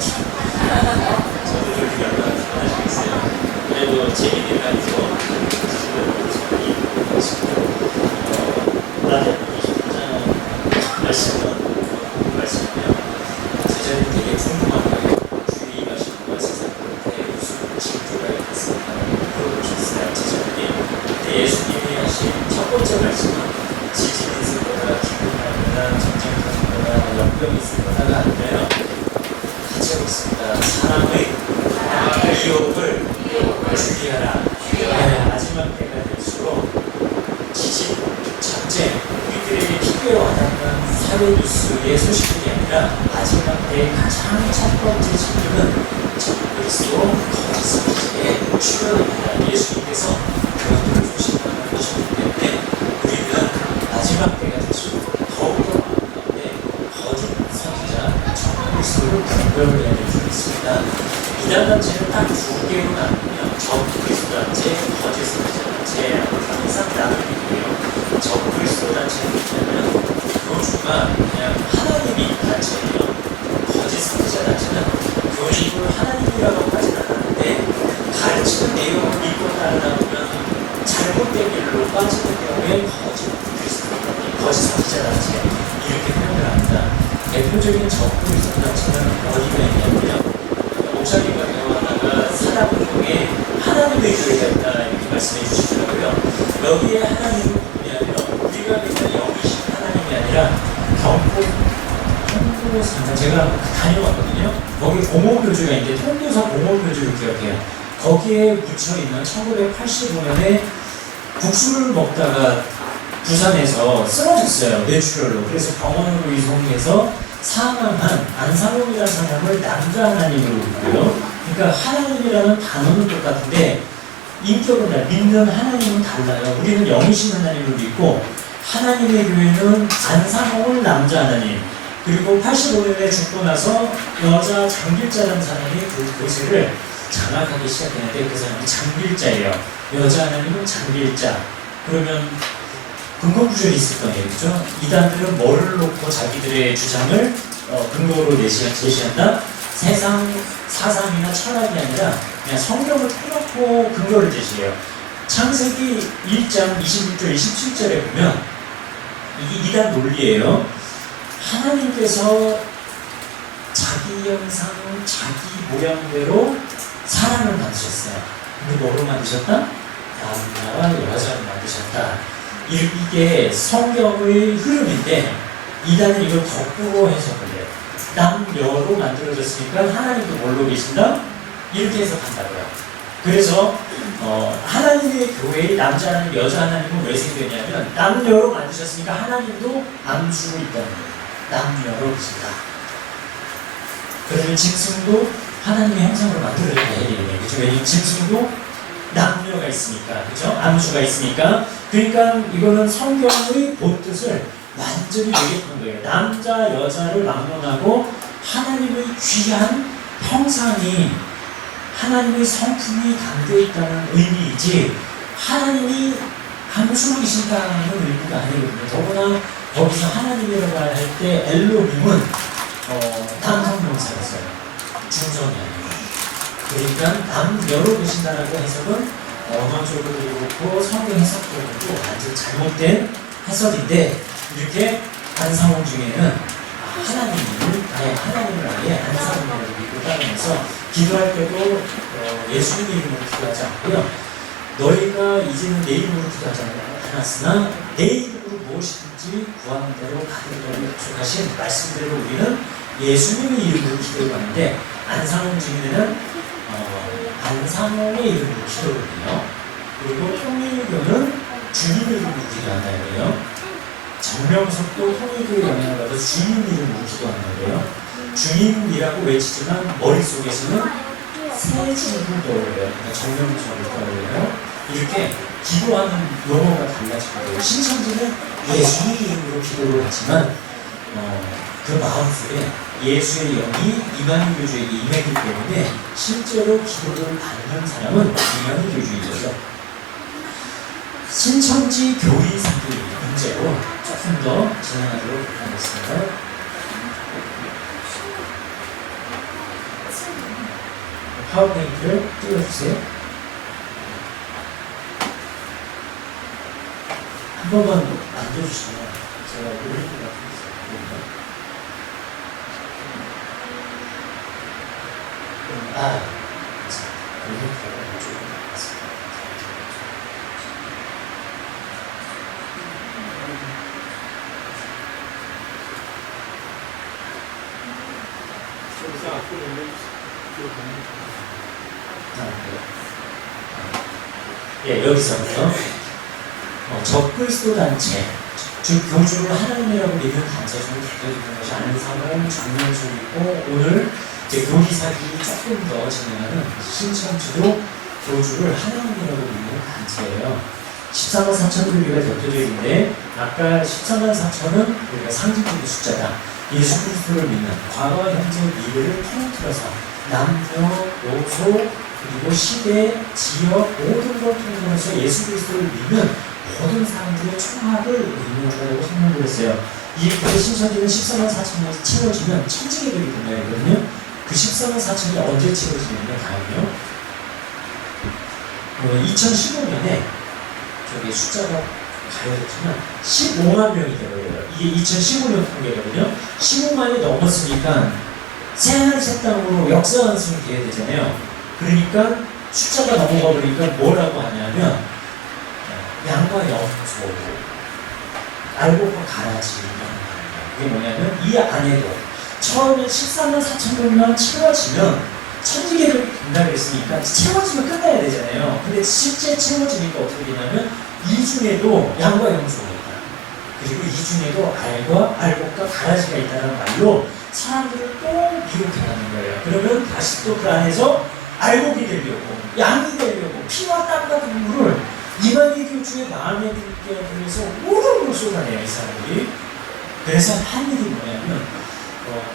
저도 그렇게 하시겠어요. 그래도 재미있다면서 나는 24장 말씀이요. 제자들이 되게 궁금한 거예요. 주의 가시는 세상 가운데 무슨 징조가 있겠습니까? 물어보셨어요. 제자들이. 그때 예수님이 하신 첫 번째 말씀은 지진이 있을 거다, 기근이 거다, 전쟁이 있을 거다, 역병이 있을 거다가 아니라요. 같이 하고 있습니다. 사람의 미혹을 주의하라. 마지막 때가 될수록 지진, 전쟁, 우리들에게 필요로 와닿는 사회 뉴스의 소식들이 아니라 마지막 때의 가장 첫 번째 징조는 적그리스도 거짓 선지자의 출현입니다. 예수님께서 그것들을 조심하는 것이기 때문에 우리는 마지막 때가 될수록 더욱더 많은 가운데 거짓 선지자, 적그리스도를 분별을 해야 될 줄 있습니다. 이단단체는 딱 두 개로 나누면 적그리스도 단체, 거짓 선지자 단체라고 항상 나누는데요. 적그리스도 단체는 뭐냐면 교주가 그냥 하나님이 단체예요. 거짓 선지자 단체는 교주를 하나님이라고 하진 않았는데 가르치는 내용을 믿고 따르다 보면 잘못된 길로 빠지는 경우에 거짓 선지자 단체 이렇게 표현을 합니다. 대표적인 적그리스도 단체는 어디가 있냐면요. 목사님과 대화하다가 사람을 통해 하나님의 교회가 있다 이렇게 말씀해 주시더라고요. 여기에 하나님은 누구냐면 우리가 믿는 영이신 하나님이 아니라 통도사 제가 다녀왔거든요. 거기 공업교주가 있는데 통도사 공업교주를 기억해요. 거기에 묻혀있는 1985년에 국수를 먹다가 부산에서 쓰러졌어요. 뇌출혈로. 그래서 병원으로 이송해서 사망한 안상홍이라는 사람을 남자 하나님으로 부르고요. 그러니까 하나님이라는 단어는 똑같은데 인격은 달라요. 믿는 하나님은 달라요. 우리는 영이신 하나님을 믿고 하나님의 교회는 안상홍을 남자 하나님 그리고 85년에 죽고 나서 여자 장길자라는 사람이 그 교세를 장악하기 시작했는데 그 사람이 장길자예요. 여자 하나님은 장길자. 그러면 근거구절이 있을 거 아니에요. 그죠? 이단들은 뭐를 놓고 자기들의 주장을 근거로 제시한다? 세상 사상이나 철학이 아니라 그냥 성경을 펴놓고 근거를 제시해요. 창세기 1장 26절 27절에 보면 이게 이단 논리예요. 하나님께서 자기 형상, 자기 모양대로 사람을 만드셨어요. 근데 뭐로 만드셨다? 남자와 여자를 만드셨다. 이게 성경의 흐름인데 이단은 이걸 거꾸로 해석을 해요. 남여로 만들어졌으니까 하나님도 뭘로 계신다? 이렇게 해석한다고요. 그래서 하나님의 교회의 남자 하나님, 여자 하나님은 왜 생겼냐면 남여로 만드셨으니까 하나님도 암수로 있다는 거예요. 남여로 계신다. 그러면 짐승도 하나님의 형상으로 만들어져야 되겠네요. 그죠? 왜냐면 짐승도 남녀가 있으니까, 그죠? 암수가 있으니까. 그러니까 이거는 성경의 본뜻을 완전히 왜곡한 거예요. 남자, 여자를 막론하고 하나님의 귀한 형상이, 하나님의 성품이 담겨있다는 의미이지, 하나님이 암수로 계신다는 의미가 아니거든요. 더구나 거기서 하나님이라고 할 때 엘로힘은 남성 명사였어요. 중성이 아니에요. 그러니까 남여로 계신다라고 해석은 언어적으로 그렇고 성경 해석적으로도 완전 잘못된 해석인데 이렇게 안상홍 중에는 하나님을 아예 안상홍이라고 믿고 따르면서 기도할 때도 예수님의 이름으로 기도하지 않고요. 너희가 이제는 내 이름으로 기도하지 않았으나 내 이름으로 무엇이든지 구하는 대로 받으리라고 약속하신 말씀대로 우리는 예수님의 이름으로 기도를 하는데 안상홍 중에는 안상홍의 이름으로 기도를 해요. 그리고 통일교는 주님의 이름으로 기도한다는 거예요. 정명석도 통일교의 영향을 받아 주님 이름으로 기도하는 거예요. 주님이라고 외치지만 머릿속에서는 새 주님을 떠올려요. 그러니까 정명석을 떠올려요. 이렇게 기도하는 용어가 달라진 거예요. 신천지는 예수님 이름으로 기도를 하지만 그 마음속에 예수의 영이 이만희 교주에게 임했기 때문에 실제로 기도를 받는 사람은 이만희 교주인 거죠. 신천지 교리 사기 문제로 조금 더 진행하도록 하겠습니다. 파워뱅크를 띄워주세요. 한 번만 만져주시면 제가 올릴 것 같은데. 예, 여기서부터 적그리스도 단체, 즉 교주를 하나님이라고 믿는 단체 중에 대표되는 것이 안상홍, 장명수이고 오늘 이제 교리사기 조금 더 진행하는 신천지도 교주를 하나님이라고 믿는 단체예요. 14만 4천 교리가 대표적인데 아까 14만 4천은 우리가 상징적인 숫자다. 예수 그리스도를 믿는 과거, 현재, 미래를 통틀어서 남녀, 요소, 그리고 시대, 지역 모든 걸 통틀어서 예수 그리스도를 믿는 모든 사람들의 총합을 의미한다고 설명을 했어요. 이렇게 신천지는 14만 4천이 채워지면 천지개벽이 된다거든요. 그 14만 4천이 언제 채워지냐면 다음요. 2015년에 저기 숫자가 가려졌지만 15만 명이 되어요. 이게 2015년 통계거든요. 15만이 넘었으니까 새하늘새 땅으로 역사완성이 돼야 되잖아요. 그러니까 숫자가 넘어가 버리니까 뭐라고 하냐면 양과 염소, 알곡과 가라지. 그게 뭐냐면 이 안에도 처음에 14만 4천 명만 채워지면 천지개벽이 된다고 했으니까 채워지면 끝나야 되잖아요. 근데 실제 채워지니까 어떻게 되냐면 이 중에도 양과 염소가 있다. 그리고 이 중에도 알곡과 가라지가 있다는 말로 사람들을 또 미혹해가는 거예요. 그러면 다시 또 그 안에서 알곡이 되려고, 양이 되려고 피와 땀과 눈물을 이만희 교주의 마음에 들게 하면서 모든 걸 쏟아내요, 이 사람들이. 그래서 한 일이 뭐냐면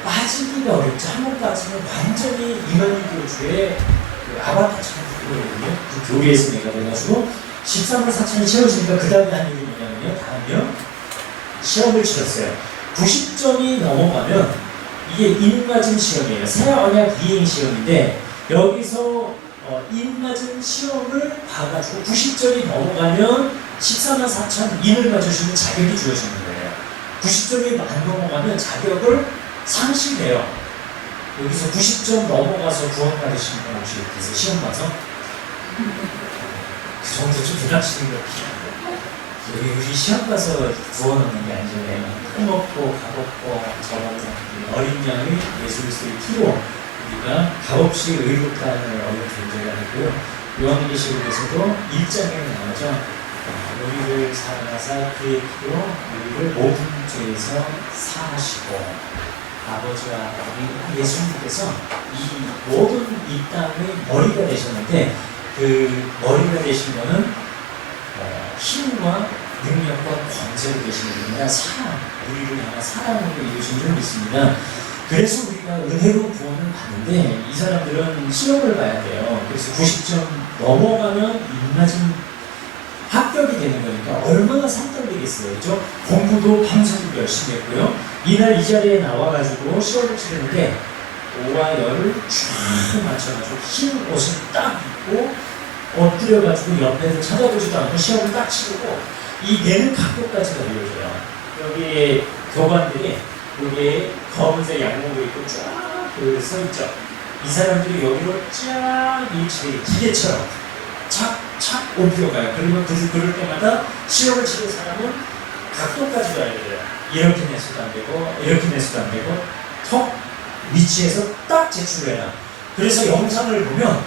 빠지기가 어렵죠. 한번 빠지면 완전히 이만희 교주의 그 아바타처럼 되거든요. 그 교리에서 내가 돼가지고 14만 4천이 채워지니까 그 다음에 한 일이 뭐냐면요. 다음요. 시험을 치렀어요. 90점이 넘어가면 이게 인맞은 시험이에요. 새 언약 이행 시험인데 여기서 인맞은 시험을 봐가지고 90점이 넘어가면 14만 4천 인을 맞으시는 자격이 주어지는 거예요. 90점이 안 넘어가면 자격을 상실해요. 여기서 90점 넘어가서 구원 받으시는 분 혹시 계세요? 시험 봐서? 그 정도 좀 부담스러운 거 같아요. 우리 시험 봐서 구원 얻는 게 아니잖아요. 흠없고 값없고 저런 어린 양의 예수 그리스도의 피로 우리가 값없이 의롭다는 어린 존재가 되고요. 요한계시록에서도 1장에 나오죠. 우리를 사랑하사 그의 피로 우리를 모든 죄에서 사하시고 아버지와 우리 예수님께서 이 모든 이 땅의 머리가 되셨는데 그 머리가 되신 것은 힘과 능력과 권세로 되신 분이라 사랑, 우리를 향한 사랑으로 이루신 줄 믿습니다. 그래서 우리가 은혜로 구원을 받는데 이 사람들은 시험을 봐야 돼요. 그래서 90점 넘어가면 입맞은 합격이 되는 거니까 얼마나 산떨리겠어요. 그죠? 공부도 밤새도 열심히 했고요. 이날 이 자리에 나와가지고 시험을 치르는데 오와 열을 쫙 맞춰가지고 흰 옷을 딱 입고 엎드려가지고 옆에를 쳐다보지도 않고 시험을 딱 치르고 이 내는 각도까지가 이루어져요. 여기 교관들이 여기에 검은색 양복을 입고 쫙 서 있죠. 이 사람들이 여기로 쫙 이 기계처럼 착착 옮겨가요. 그러면 그럴 때마다 시험을 치는 사람은 각도까지도 알려줘요. 이렇게 내서도 안 되고 이렇게 내서도 안 되고 턱 위치에서 딱 제출해라. 그래서 영상을 보면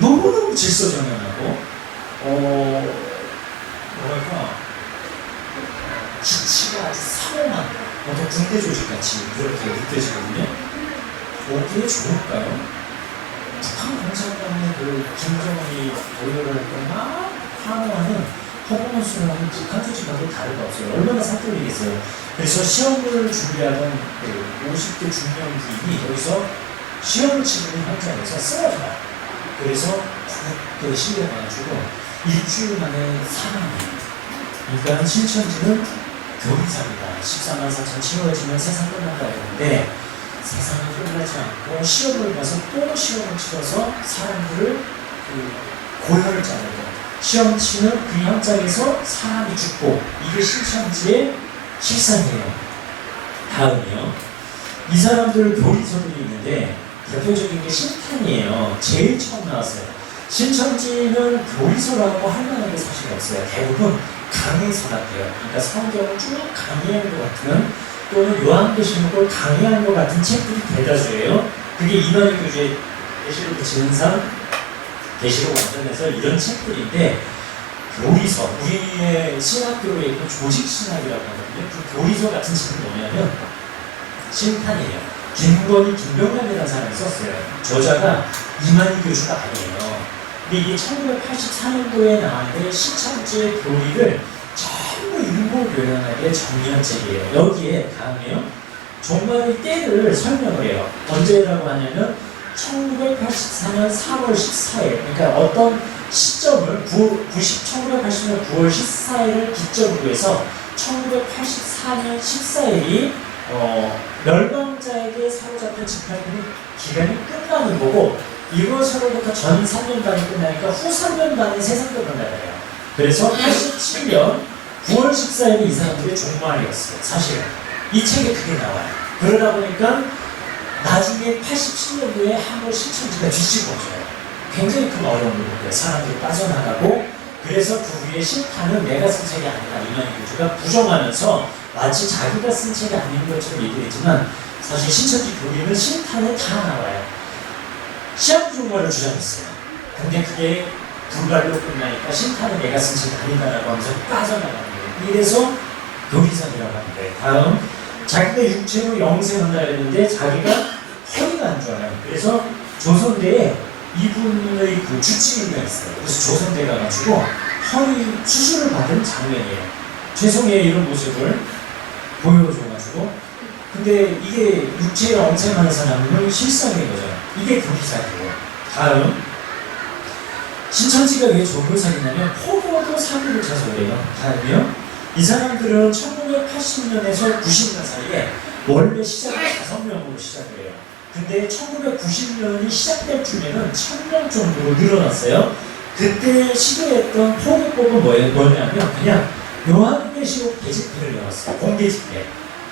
너무너무 질서정연하고 뭐랄까 기치가 아주 삼엄한 어떤 군대 조직같이 그렇게 느껴지거든요. 그게 좋을까요? 북한 공산당의 그 김정은이 도열을 할 때 막 환호하는 허공원수라는 북한 조직하고 다르가 없어요. 얼마나 사투리겠어요. 그래서 시험을 준비하던 그 50대 중년 부인이 여기서 시험을 치르는 현장에서 쓰러져요. 그래서 그때 실려가지고 일주일 만에 사망해요. 그러니까 신천지는 교리사입니다. 14만 4천 채워지면 세상 끝난다 했는데 세상은 끝나지 않고 하고 시험을 가서 또 시험을 치러서 사람들을 고혈을 자르고 시험 치는 그 현장에서 사람이 죽고 이게 신천지의 실상이에요. 다음이요. 이 사람들 교리서들이 있는데 대표적인 게 신탄이에요. 제일 처음 나왔어요. 신천지는 교리서라고 할 만한 게 사실 없어요. 대부분 강의서 같아요. 그러니까 성경을 쭉 강의하는 것 같은 또는 요한계시록을 강의하는 것 같은 책들이 대다수예요. 그게 이만희 교주의 계시록 진상, 계시록 완전해서 이런 책들인데 교리서, 우리의 신학교에 있는 조직신학이라고 하거든요. 그 교리서 같은 책이 뭐냐면 신탄이에요. 김건희, 김병남이라는 사람이 썼어요. 저자가 이만희 교주가 아니에요. 근데 이게 1984년도에 나왔는데 신천지의 교리를 전부 일목요연하게 정리한 책이에요. 여기에 다음에요. 종말의 때를 설명을 해요. 언제라고 하냐면 1984년 4월 14일 그러니까 어떤 시점을 1980년 9월 14일을 기점으로 해서 1984년 14일이 멸망자에게 사로잡힌 집합의 기간이 끝나는 거고 이것으로부터 전 3년간이 끝나니까 후 3년간의 세상도 끝나요. 그래서 87년 9월 14일이 이 사람들의 종말이었어요. 사실은 이 책에 그게 나와요. 그러다 보니까 나중에 87년도에 한번 신천지가 뒤집어져요. 굉장히 큰 어려움을 겪어요. 사람들이 빠져나가고 그래서 그 후에 신탄은 내가 쓴 책이 아니라 이만희 교주가 부정하면서 마치 자기가 쓴 책이 아닌 것처럼 얘기했지만 사실 신천지 교리는 신탄에 다 나와요. 시한부종말을 주장했어요. 근데 그게 불발로 끝나니까 신탄은 내가 쓴 책이 아니다라고 하면서 빠져나가는 거예요. 이래서 교리선이라고 하는 거예요. 다음, 자기가 육체로 영생한다 했는데 자기가 허리가 안 좋아요. 그래서 조선대에 이분의 그 주치의가 있어요. 그래서 조선대 가가지고 허리 수술을 받은 장면이에요. 죄송해요 이런 모습을 보여줘가지고 근데 이게 육체에 영생하는 사람은 실상인 거죠. 이게 교리사예요. 다음 신천지가 왜 종교사이냐면 포로도 사기를 쳐서 그래요. 다음이요. 이 사람들은 1980년에서 90년 사이에 원래 시작을 5명으로 시작을 해요. 근데 1990년이 시작될 쯤에는 1000명 정도로 늘어났어요. 그때 시도했던 포교법은 뭐냐면 그냥 요한계시록 대집회를 열었어요. 공개 집회.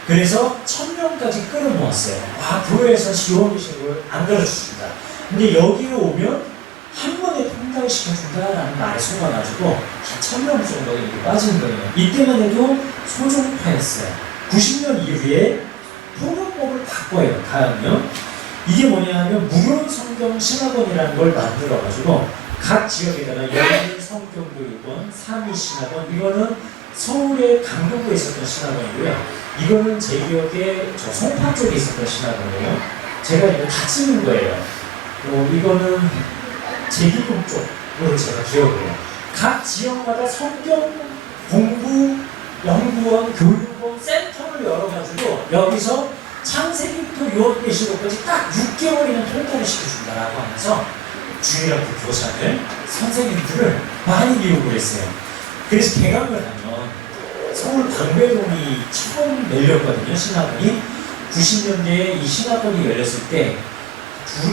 그래서 1000명까지 끌어모았어요. 교회에서 요한계시록을 안 가르쳐준다. 근데 여기로 오면 한 번에 통달시켜준다라는 말에 속아가지고 한 1000명 정도가 이렇게 빠진 거예요. 이때만 해도 소종파였어요. 90년 이후에 포교법을 바꿔요. 다음요. 이게 뭐냐 하면 무료 성경 신학원이라는 걸 만들어가지고 각 지역에다가 여기 성경교육원, 삼위신학원 이거는 서울의 강동구에 있었던 신학원이고요. 이거는 제 기억에 저 송파 쪽에 있었던 신학원이에요. 제가 이거 다 찍은 거예요. 이거는 제기동 쪽으로 제가 기억을 해요. 각 지역마다 성경 공부 연구원, 교육원, 센터를 열어가지고 여기서 창세기부터 요한계시록까지 딱 6개월이면 통달을 시켜준다라고 하면서 주일학교 교사들, 선생님들을 많이 미혹을 했어요. 그래서 개강을 하면 서울 방배동이 처음 열렸거든요. 신학원이 90년대에 이 신학원이 열렸을 때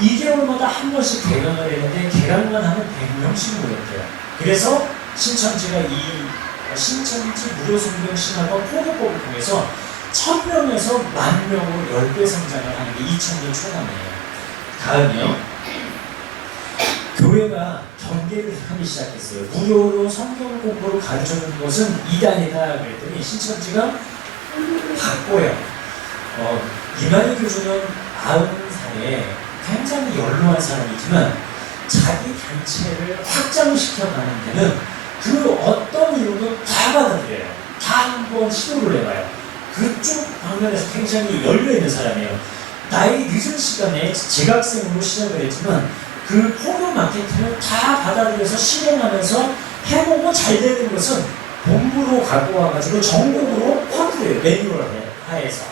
2개월마다 한 번씩 개강을 했는데 개강만 하면 100명씩 모였대요. 그래서 신천지가 이 신천지 무료성경 신학원 포교법을 통해서 1000명에서 10,000명으로 10배 성장을 하는 게 2000년 초반이에요. 다음이요. 교회가 경계를 하기 시작했어요. 무료로 성경 공부를 가르쳐주는 것은 이단이다 그랬더니 신천지가 바꿔요. 이만희 교주는 90살에 굉장히 연로한 사람이지만 자기 단체를 확장시켜가는 데는 그 어떤 이유도 다 받아들여요. 다 한번 시도를 해봐요. 그쪽 방면에서 굉장히 열려있는 사람이에요. 나이 늦은 시간에 재학생으로 시작을 했지만 그 포교 마케팅을 다 받아들여서 실행하면서 해보고 잘 되는 것은 본부로 갖고 와가지고 전국으로 확대해요. 매뉴얼 하에서.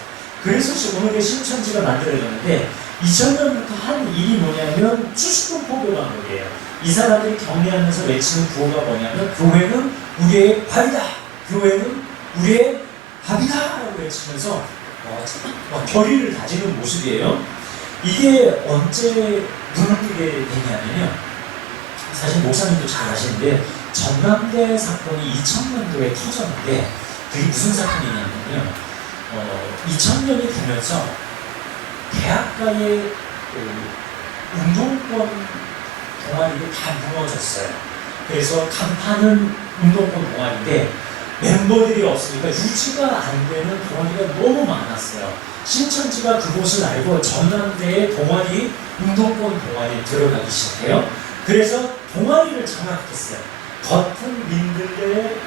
그래서 오늘의 신천지가 만들어졌는데 2000년부터 한 일이 뭐냐면 추수금 포교 방법이에요. 이 사람들이 격려하면서 외치는 구호가 뭐냐면 교회는 우리의 밥이다. 교회는 우리의 밥이다 라고 외치면서 결의를 다지는 모습이에요. 이게 언제 눈을 뜨게 되냐면요. 사실 목사님도 잘 아시는데 전남대 사건이 2000년도에 터졌는데 그게 무슨 사건이냐면요. 2000년이 되면서 대학가의 운동권 동아리가 다 무너졌어요. 그래서 간판은 운동권 동아리인데 멤버들이 없으니까 유지가 안 되는 동아리가 너무 많았어요. 신천지가 그곳을 알고 전남대의 동아리, 운동권 동아리에 들어가기 시작해요. 그래서 동아리를 장악했어요. 겉은 민들레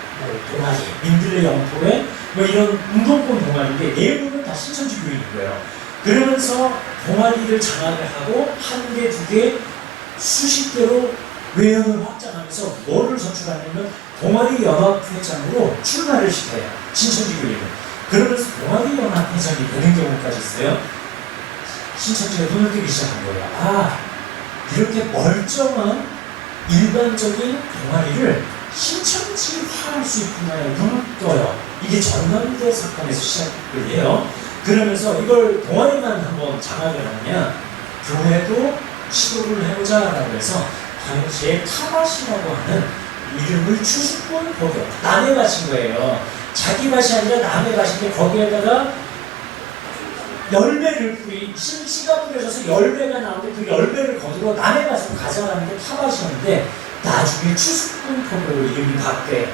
동아리, 민들레 영토회 이런 운동권 동아리인데 내부는 다 신천지 교인인 거예요. 그러면서 동아리를 장악을 하고 한 개, 두 개, 수십 개로 외연을 확장하면서 뭐를 선출하냐면 동아리 연합회장으로 출마를 시켜요. 신천지 교인은. 그러면서 동아리 연합회장이 되는 경우까지 있어요. 신천지가 눈을 뜨기 시작한 거예요. 이렇게 멀쩡한 일반적인 동아리를 신천지화할 수 있구나 눈을 떠요. 이게 전남대 사건에서 시작을 해요. 그러면서 이걸 동아리만 한번 장악을 하느냐 교회도 시도를 해보자라고 해서 당시에 타밭이라고 하는 이름을 추수꾼 복용 남의 밭인 거예요. 자기 밭이 아니라 남의 밭인데 거기에다가 열매를 씨가 뿌려져서 열매가 나오는데 그 열매를 거두러 남의 밭으로 가져가는 게 타밭이었는데 나중에 추수꾼 복용으로 이름이 바뀌어요.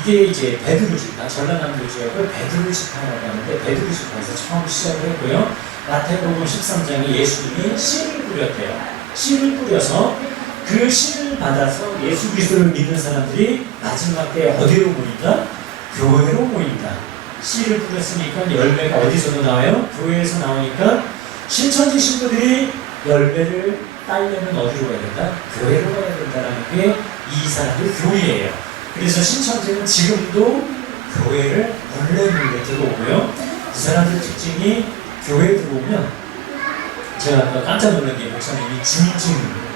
이게 이제 베드로지파, 전라남도 지역을 베드로지파라고 하는데 베드로지파에서 처음 시작을 했고요. 마태복음 13장에 예수님이 씨를 뿌렸대요. 씨를 뿌려서 그 씨를 받아서 예수 그리스도를 믿는 사람들이 마지막 때 어디로 모인다? 교회로 모인다. 씨를 뿌렸으니까 열매가 어디서도 나와요? 교회에서 나오니까 신천지 신부들이 열매를 따려면 어디로 가야 된다? 교회로 가야 된다는 게 이 사람들 교회예요. 그래서 신천지는 지금도 교회를 몰래 들어오고요. 이 사람들 특징이 교회에 들어오면 제가 아까 깜짝 놀란 게 목사님이 주민증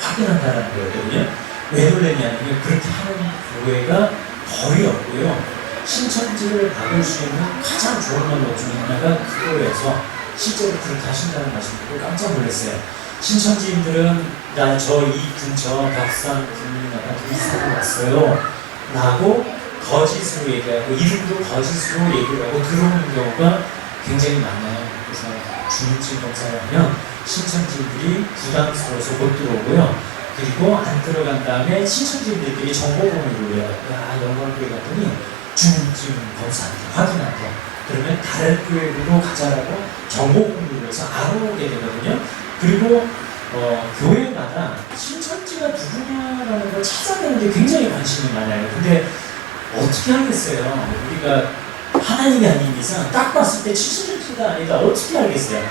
확인한다는 거거든요. 왜 놀랐냐면 그렇게 하는 교회가 거의 없고요. 신천지를 막을 수 있는 가장 좋은 방법 중에 하나가 그거여서 실제로 그렇게 하신다는 말씀 듣고 깜짝 놀랐어요. 신천지인들은 저 이 근처 벽산 국민나라 이사를 왔어요 라고 거짓으로 얘기하고 이름도 거짓으로 얘기를 하고 들어오는 경우가 굉장히 많아요. 그래서 주민증 검사를 하면 신천지인들이 부담스러워서 못 들어오고요. 그리고 안 들어간 다음에 신천지인들끼리 정보공유를 해요. 영광교회 갔더니 주민증 검사한테 확인한대. 그러면 다른 교회로 가자라고 정보공유를 해서 알아오게 되거든요. 그리고 교회마다 신천지가 누구냐라는 걸 찾아내는 게 굉장히 관심이 많아요. 근데 어떻게 하겠어요? 우리가 하나님이 아닌 이상 딱 봤을 때 신천지가 아니다 어떻게 알겠어요?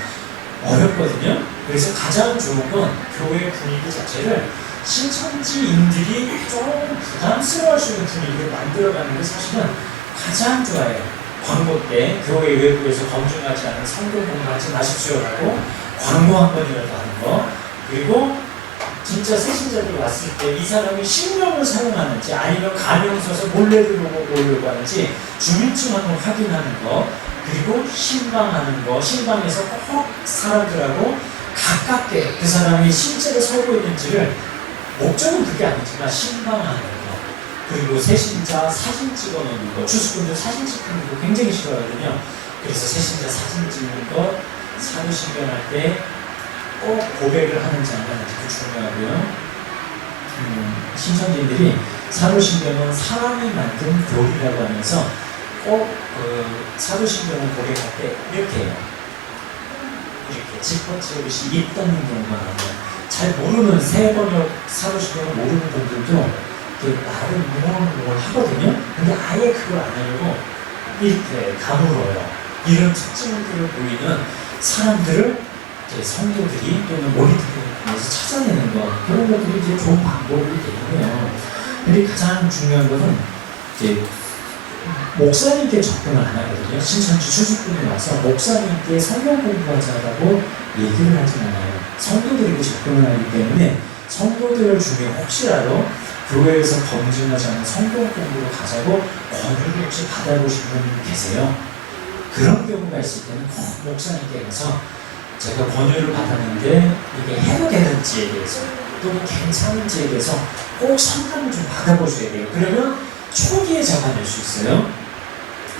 어렵거든요. 그래서 가장 좋은 건 교회 분위기 자체를 신천지인들이 좀 부담스러워할 수 있는 분위기를 만들어가는 게 사실은 가장 좋아요. 광고 때 교회 외부에서 검증하지 않은 성경 공부하지 마십시오라고 광고 한 번이라도 하는 거. 그리고 진짜 새신자들이 왔을 때 이 사람이 신명을 사용하는지 아니면 가명 써서 몰래 들어오고 오려고 하는지 주민증 한번 확인하는 거. 그리고 신방하는 거. 신방에서 꼭 사람들하고 가깝게 그 사람이 실제로 살고 있는지를 목적은 그게 아니지만 신방하는 거. 그리고 새신자 사진 찍어놓는 거. 추수꾼들 사진 찍는 거 굉장히 싫어하거든요. 그래서 새신자 사진 찍는 거 사도신경할 때 꼭 고백을 하는지 안 하는지 중요하고요. 신천지인들이 사도신경은 사람이 만든 교리라고 하면서 꼭 사도신경을 고백할 때 이렇게 해요. 이렇게 집어치우듯이 입 닫는 경우가 많아요. 잘 모르는 새번역 사도신경을 모르는 분들도 나름 웅얼웅얼 하거든요. 근데 아예 그걸 안 하려고 이렇게 가물어요. 이런 특징들을 보이는 사람들을 성도들이 또는 모니터링을 통해서 찾아내는 것, 그런 것들이 이제 좋은 방법이 되겠네요. 근데 가장 중요한 것은 이제 목사님께 접근을 안 하거든요. 신천지 추수꾼이 와서 목사님께 성경 공부하자라고 얘기를 하진 않아요. 성도들에게 접근을 하기 때문에 성도들 중에 혹시라도 교회에서 검증하지 않은 성경 공부로 가자고 권유를 혹시 받아보신 분 계세요? 그런 경우가 있을 때는 꼭 목사님께 가서 제가 권유를 받았는데 이게 해도 되는지에 대해서 또는 괜찮은지에 대해서 꼭 상담을 좀 받아보셔야 돼요. 그러면 초기에 잡아낼 수 있어요.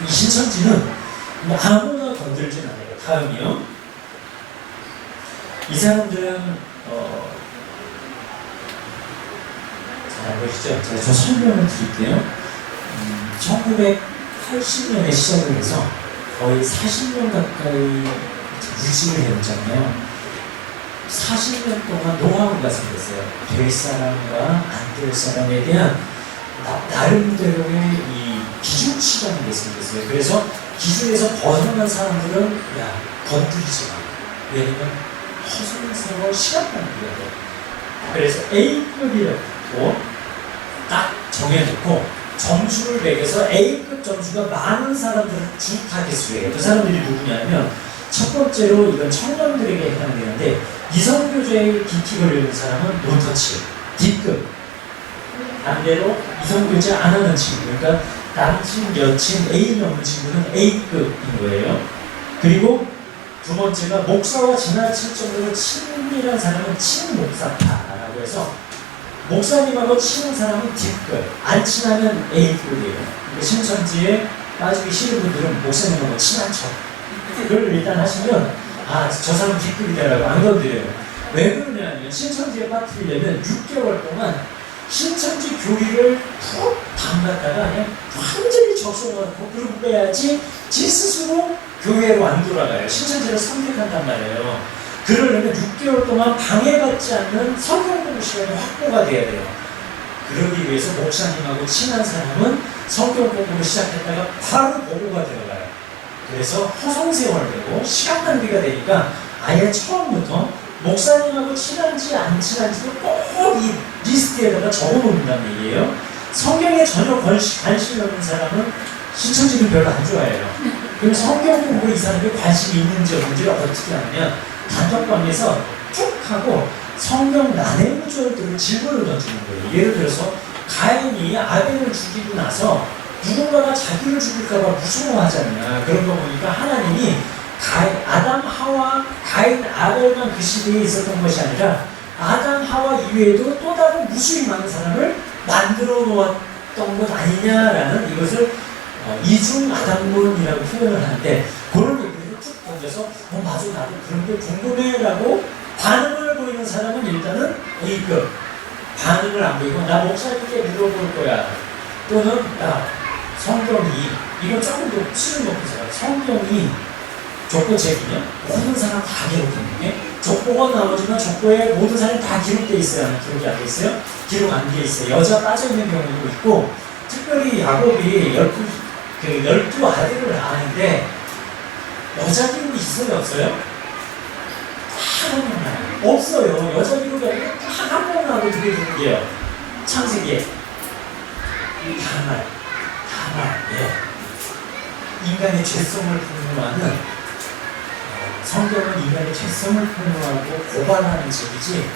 이 신천지는 아무나 건들진 않아요. 다음이요. 이 사람들은 잘 보시죠. 제가 저 설명을 드릴게요. 1980년에 시작을 해서 거의 40년 가까이 유지를 해오잖아요. 40년 동안 노하우가 생겼어요. 될 사람과 안 될 사람에 대한 나름대로의 이 기준치라는 게 생겼어요. 그래서 기준에서 벗어난 사람들은 야, 건드리지 마. 왜냐면 허송세월 시간 낭비가 돼. 그래서 A급이라고 딱 정해놓고 점수를 매겨서 A급 점수가 많은 사람들을 주 타겟수예요. 그 사람들이 누구냐면 첫 번째로 이건 청년들에게 해당되는데 이성교제에 깊이 걸려있는 사람은 노터치, D급. 반대로 이성교제 안 하는 친구, 그러니까 남친, 여친, 애인이 없는 친구는 A급인 거예요. 그리고 두 번째가 목사와 지나칠 정도로 친밀한 사람은 친목사파라고 해서 목사님하고 친한 사람은 D급, 안 친하면 A급이에요. 그러니까 신천지에 빠지기 싫은 분들은 목사님하고 친한 척. 그걸 일단 하시면 저 사람 D급이다라고 안 건드려요. 왜 그러냐면 신천지에 빠뜨리려면 6개월 동안 신천지 교리를 푹 담갔다가 그냥 완전히 적셔놓고 그러고 빼야지 지 스스로 교회로 안 돌아가요. 신천지를 선택한단 말이에요. 그러려면 6개월 동안 방해받지 않는 성경 공부 시간이 확보가 돼야 돼요. 그러기 위해서 목사님하고 친한 사람은 성경 공부를 시작했다가 바로 보고가 들어가요. 그래서 허송세월 되고 시간 낭비가 되니까 아예 처음부터 목사님하고 친한지 안 친한지도 꼭 이 리스트에다가 적어놓는다는 얘기예요. 성경에 전혀 관심이 없는 사람은 신천지를 별로 안 좋아해요. 그럼 성경 공부에 이 사람이 관심이 있는지 없는지를 어떻게 하느냐, 단톡방에서 쭉 하고 성경 난해 구절들을 질문을 던지는 거예요. 예를 들어서 가인이 아벨을 죽이고 나서 누군가가 자기를 죽일까봐 무서워하잖아요. 그런 거 보니까 하나님이 아담, 하와, 가인, 아벨만 그 시대에 있었던 것이 아니라 아담, 하와 이외에도 또 다른 무수히 많은 사람을 만들어 놓았던 것 아니냐라는 이것을 이중 아담론이라고 표현을 하는데 그런 얘기를 쭉 던져서 맞아 나도 그런 게 궁금해라고 반응을 보이는 사람은 일단은 A급, 반응을 안 보이고 나 목사님께 물어볼 거야 또는 나 성경이 이건 조금 더 치를 높은 사람 성경이 족보 책이냐? 모든 사람 다 기록했는데 족보가 나오지만 족보에 모든 사람이 다 기록돼 있어요? 기록이 안 돼 있어요? 기록 안 돼 있어요. 여자 빠져있는 경우도 있고 특별히 야곱이 12 아들을 낳았는데 여자 기록이 있어요? 없어요? 하나만 나요. 없어요. 여자 기록이 아니라 한 번 나와도 그게 누구예요? 창세기에 다말 인간의 죄성을 분노하는 성경은 인간의 죄성을 폭로하고 고발하는 책이지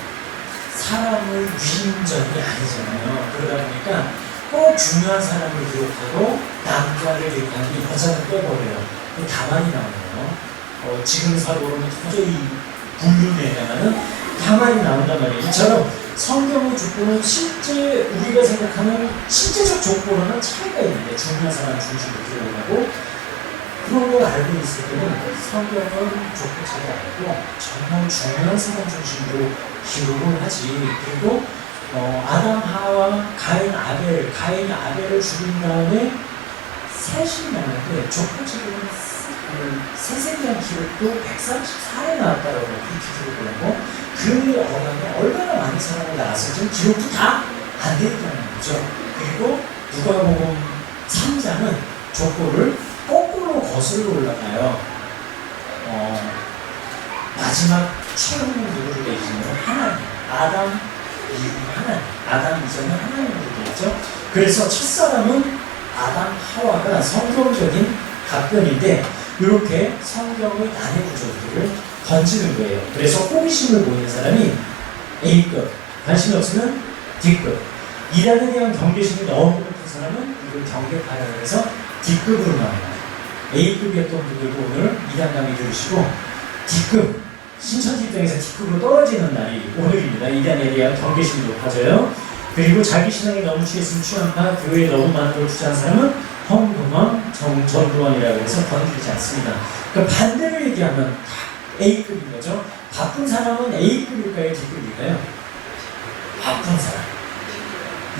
사람의 위임전이 아니잖아요. 그러다 보니까 꼭 중요한 사람을 기록하고 남자를 기록하는데 여자는 빼버려요. 다만이 나오네요. 지금 사고로는 도저히 분류내냐면은 다만이 나온단 말이에요. 이처럼 성경의 족보는 실제 우리가 생각하는 실제적 족보로는 차이가 있는데 중요한 사람 중심으로 기록하고 그런 걸 알고 있을 때는 성경은 족보책이 아니고 정말 중요한 사람 중심으로 기록을 하지. 그리고 아담, 하와, 가인, 아벨을 죽인 다음에 셋이 나는데 족보책에는 세세에 대한 기록도 134에 나왔다고 그렇게 기록을 하고 그 어간에 얼마나 많은 사람이 나왔을지 기록도 다 안 돼 있다는 거죠. 그리고 누가복음 3장은 족보를 거꾸로 거슬러 올라가요. 마지막 최후는 누구를 얘기하면 하나님, 아담 이후는 하나님, 아담 이전은 하나님으로 되겠죠. 그래서 첫사람은 아담, 하와가 성경적인 답변인데 이렇게 성경의 난해 구절들을 던지는 거예요. 그래서 호기심을 보이는 사람이 A급, 관심이 없으면 D급. 이단에 대한 경계심이 너무 높은 사람은 이걸 경계파라고 해서 D급으로 나와요. A급이었던 분들도 오늘 2단 강의 들으시고 D급, 신천지 입장에서 D급으로 떨어지는 날이 오늘입니다. 이단에 대한 경계심이 높아져요. 그리고 자기 신앙에 너무 취했으면 취한파, 교회에 너무 많은 걸 투자한 사람은 험금왕, 전두환이라고 해서 건드리지 않습니다. 그러니까 반대로 얘기하면 A급인 거죠. 바쁜 사람은 A급일까요? D급일까요? 바쁜 사람.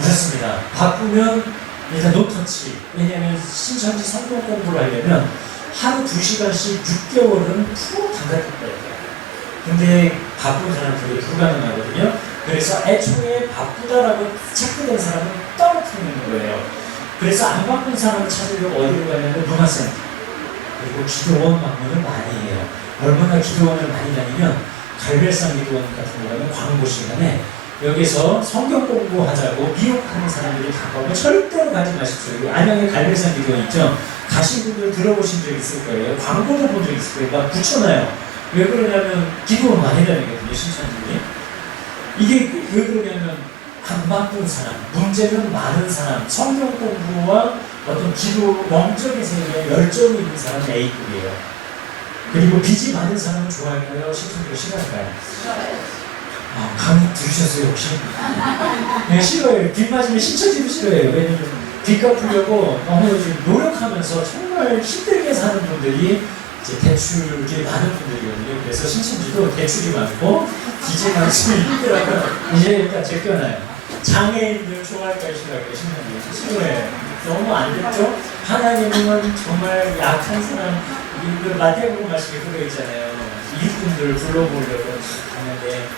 그렇습니다. 바쁘면 일단 노터치. 왜냐하면 신천지 성경 공부를 하려면 하루 2시간씩 6개월은 프로 단답할 거예요. 근데 바쁜 사람은 그게 불가능하거든요. 그래서 애초에 바쁘다라고 체크된 사람은 떨어뜨리는 거예요. 그래서 안 바쁜 사람을 찾으려고 어디로 가냐면 문화센터. 그리고 기도원 방문을 많이 해요. 얼마나 기도원을 많이 다니면 갈별산 기도원 같은 거 가면 광고 시간에 여기서 성경 공부하자고 미혹하는 사람들이 가까우면 절대로 가지 마십시오. 안양에 갈별산 기도원 있죠? 가신 분들 들어보신 적 있을 거예요. 광고도 본 적 있을 거예요. 막 붙여놔요. 왜 그러냐면 기도원 많이 다니거든요. 신천지들이. 이게 왜 그러냐면 안 바쁜 사람, 문제는 많은 사람, 성경 공부와 어떤 기도, 영적인 세계에 열정이 있는 사람은 A급이에요. 그리고 빚이 많은 사람은 좋아할까요? 신천지가 싫어할까요? 강의 들으셨어요 혹시? 네, 싫어해요. 빚 맞으면 신천지도 싫어해요. 왜냐면 빚 갚으려고 너무 노력하면서 정말 힘들게 사는 분들이 이제 대출이 많은 분들이거든요. 그래서 신천지도 대출이 많고 빚이 많으면 힘들어요. 이제 일단 제껴놔요. 장애인들 좋아할까요? 싫어할까요? 신천지 싫어해요. 너무 안 됐죠? 하나님은 정말 약한 사람, 마태복음 말씀에 그거 있잖아요. 이웃분들 불러보려고 가는데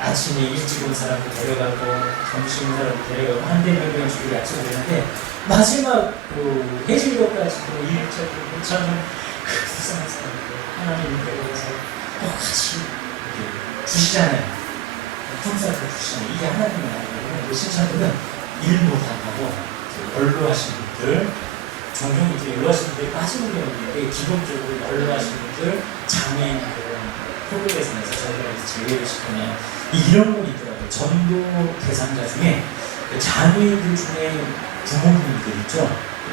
아침에 일찍 온 사람도 데려가고 점심 온 사람도 데려가고 한 대명령 주기로 약속을 했는데 마지막 해질녘까지도 일적으로 못참은 그 불쌍한 사람들 하나님이 데려가서 똑같이 주시잖아요. 풍성하게 주시잖아요. 이게 하나님의 나라거든요. 신천지는 일 못하고 연로하신 분들, 종종 이렇게 연로하신 분들이 빠지는 경우가 있는데 기본적으로 연로하신 분들, 장애인들, 표고대상에서 저희가 제외를 시키면 이런 분 있더라고요. 전도 대상자 중에 장애인들 중에 부모님들 있죠.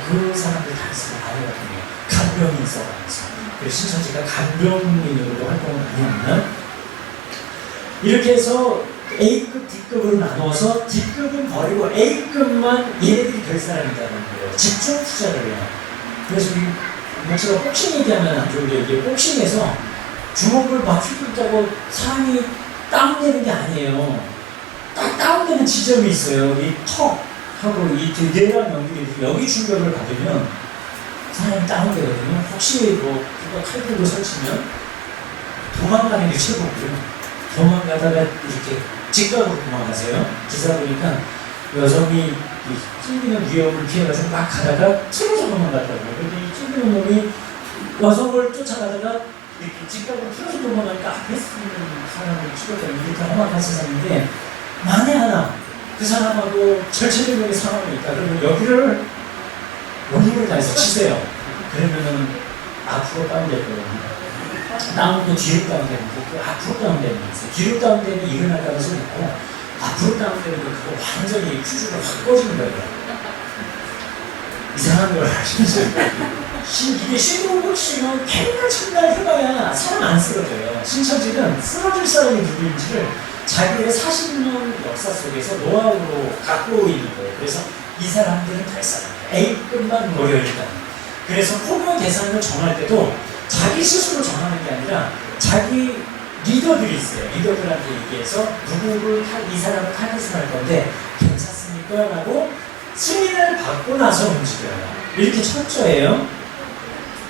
그 사람들 다 있으면 아니거든요. 간병인 써가면서. 그래서 신천지가 간병인으로도 활동을 많이 합니다. 이렇게 해서 A급, D급으로 나누어서 D급은 버리고 A급만 얘네들이 될 사람이라는 거예요. 집중 투자를 해요. 그래서 제가 복싱 얘기하면 안 좋은데 이게 복싱에서 주먹을 막 휘둘다고 사람이 다운되는 게 아니에요. 딱 다운되는 지점이 있어요. 이 턱하고 이 뇌랑 연결이 여기 충격을 받으면 사람이 다운되거든요. 혹시 누가 칼 들고 설치면 도망가는 게 최고고요. 도망가다가 이렇게 직각으로 도망가세요. 기사 보니까 여성이 찔리는 위험을 피해가지고 막 가다가 틀어서 도망갔다고요. 근데 이 찔리는 놈이 여성을 쫓아가다가 이렇게 직각으로 틀어서 도망가니까 앞에 있는 사람을 죽였다. 이게 다 험악한 세상인데 만에 하나 그 사람하고 절체절명의 상황이 있다. 그러면 여기를 원인을 다해서 치세요. 그러면은 앞으로 다운될 거거든요. 다운도 뒤로 다운되는 거, 앞으로 다운되는 거 있어요. 뒤로 다운되면 일어날 가능성이 있고 앞으로 다운되는 거 그거 완전히 퓨즈가 확 꺼지는 거예요. 이상한 걸 하시면서 이게 신동복싱은 맨날 첫날 해봐야 사람 안 쓰러져요. 신천지는 쓰러질 사람이 누구인지를 자기의 40년 역사 속에서 노하우로 갖고 있는 거예요. 그래서 이 사람들은 갈 사람, A급만 모여있다. 그래서 포교 대상을 정할 때도 자기 스스로 정하는 게 아니라 자기 리더들이 있어요. 리더들한테 얘기해서 누구를 이 사람을 타겟을 건데 괜찮습니까? 라고 승인을 받고 나서 움직여요. 이렇게 철저해요.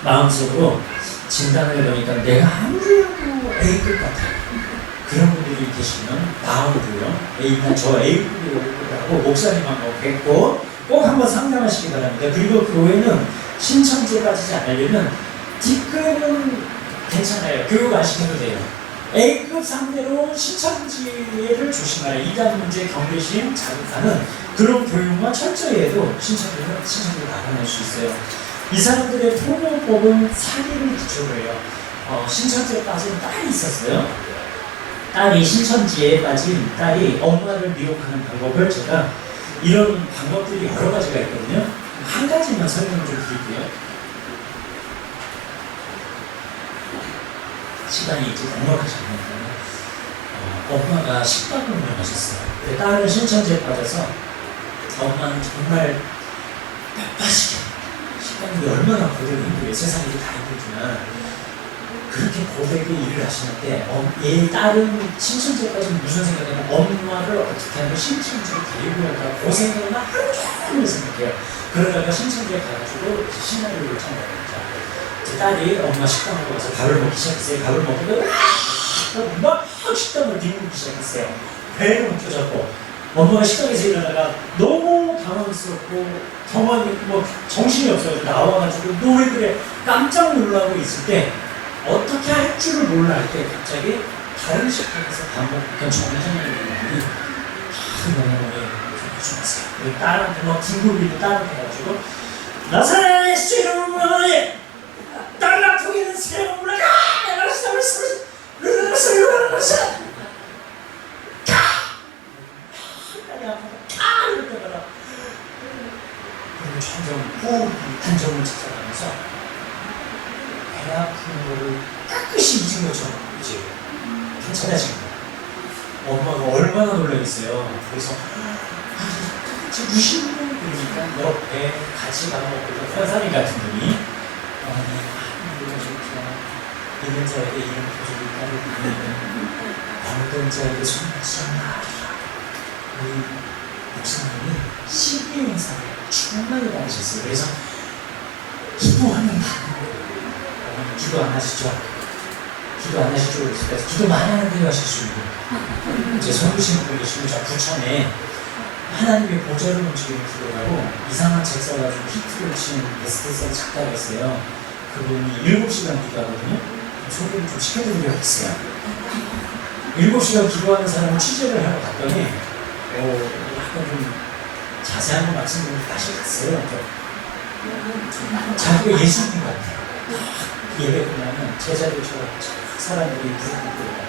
마음속으로 진단을 해보니까 내가 아무래도 A급 같아. 그런 분들이 계시면 마음으로요. 저 A급이라고 목사님하고 뵙고 꼭 한번 상담하시기 바랍니다. 그리고 교회는 신천지에 빠지지 않으려면 D급은 괜찮아요. 교육 안 시켜도 돼요. A급 상대로 신천지를 조심하라. 이단 문제 경계심 자극하는 그런 교육만 철저히 해도 신천지를 막아낼 수 있어요. 이 사람들의 통용법은 사기를 기초로 해요. 신천지에 빠진 딸이 있었어요. 딸이 신천지에 빠진 딸이 엄마를 미혹하는 방법을 제가 이런 방법들이 여러 가지가 있거든요. 한 가지만 설명 좀 드릴게요. 시간이 이제 넉넉하셨는데 엄마가 식당을 운영하셨어요. 딸은 신천지에 빠져서 엄마는 정말 바빠시게 식당이 얼마나 고되고 힘들게 세상이 다 힘들지만 그렇게 고되게 일을 하시는데 얘 딸은 신천지에까지 무슨 생각이냐면 엄마를 어떻게 하면 신천지로 데리고 갈까 그 생각을 하루 종일 생각해요. 그러다가 신천지에 가가지고 신나리를 참가합니다. 제 딸이 엄마 식당으로 가서 밥을 먹기 시작했어요. 밥을 먹고 막 식당을 뒤집기 시작했어요. 배는 펴졌고 엄마가 식당에서 일하다가 너무 당황스럽고 경황이 뭐 정신이 없어서 나와가지고 너 왜 그래 깜짝 놀라고 있을 때 어떻게 할 줄을 몰라 할 때 갑자기 다른 식당에서 밥 먹던 정상적인 분이 너무너무 해주셨어요. 딸한테 막 뒹굴리고 딸한테 해가지고 나사렛 예수 이름으로 딸 아프게 된 세력을 물러가! 점점 호흡이 안정을 찾아가면서 배 아픈 거를 깨끗이 잊은 것처럼 이제 괜찮아진 거예요. 엄마가 얼마나 놀라겠어요. 그래서 지금 무슨 분 그러니까 옆에 같이 밥 먹고 있던 권사님 같은 분이 있는 자에게 이런 표적이 따르고 병든 자에게 손맛이 나리라. 우리 목사님이 신비행사를 충만히 받으셨어요. 그래서 기도하면 받는 거예요. 기도 안 하시죠? 기도 안 하시죠? 그래서 기도 많이 하는데 하실 수 있고 이제 성부신 분이 계시고 저 부천에 하나님의 보좌를 움직이는 기도라고 이상한 책 써가지고 히트를 치는 베스트셀러 작가가 있어요. 그분이 7시간 기도하거든요. 소개를 좀 시켜드리려고 했어요. 7시간 기도하는 사람을 취재를 하러 갔더니 약간 좀 자세한 거 말씀드리면 다시 갔어요. 자기가 예수님 같아요. 예배 끝나면 제자들처럼 사람들이 무릎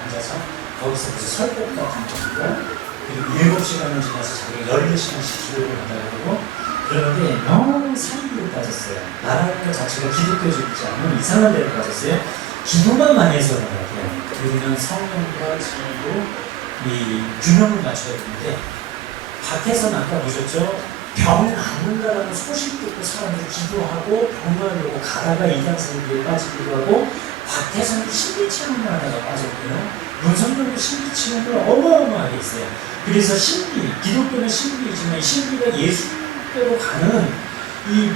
앉아서 거기서 무슨 설법 같은 거 하고 그리고 7시간을 지나서 자기가 14시간씩 기도를 한다고 그러고 그러는데 너무 사이비로 빠졌어요. 나라는 것 자체가 기독교적이지 않은 이상한 데로 빠졌어요. 기도만 많이 해서 그런 것 같아요. 우리는 성령과 진리로 이 균형을 맞춰야 되는데 밖에서는 아까 보셨죠? 병 낫는다라는 소식 듣고 사람들이 기도하고 병나려고 가다가 이단설교에 빠지기도 하고 밖에서는 신비체험을 하다가 빠졌고요. 문성교도 신비체험을 어마어마하게 했어요. 그래서 신비, 기독교는 신비이지만 신비가 예수님께로 가는 이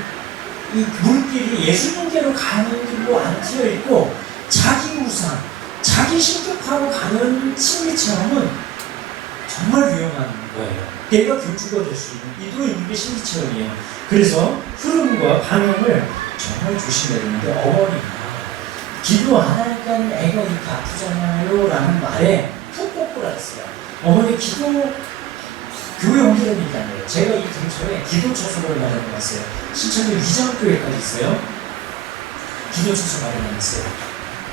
물길이 예수님께로 가는 길로 안 트여 있고 자기 우상, 자기 신격화로 가는 신비체험은 정말 위험한 거예요. 내가 교주가 될 수 있는 이도 있는 게 신비체험이에요. 그래서 흐름과 방향을 정말 조심해야 되는데 어머니가 기도 안 하니까 애가 이렇게 아프잖아요 라는 말에 푹 뽀뽀랐어요. 어머니 기도 교회 옮기려니까요. 제가 이 근처에 기도처소를 마련해놨어요. 신천지 위장교회까지 있어요. 기도처소 마련해놨어요.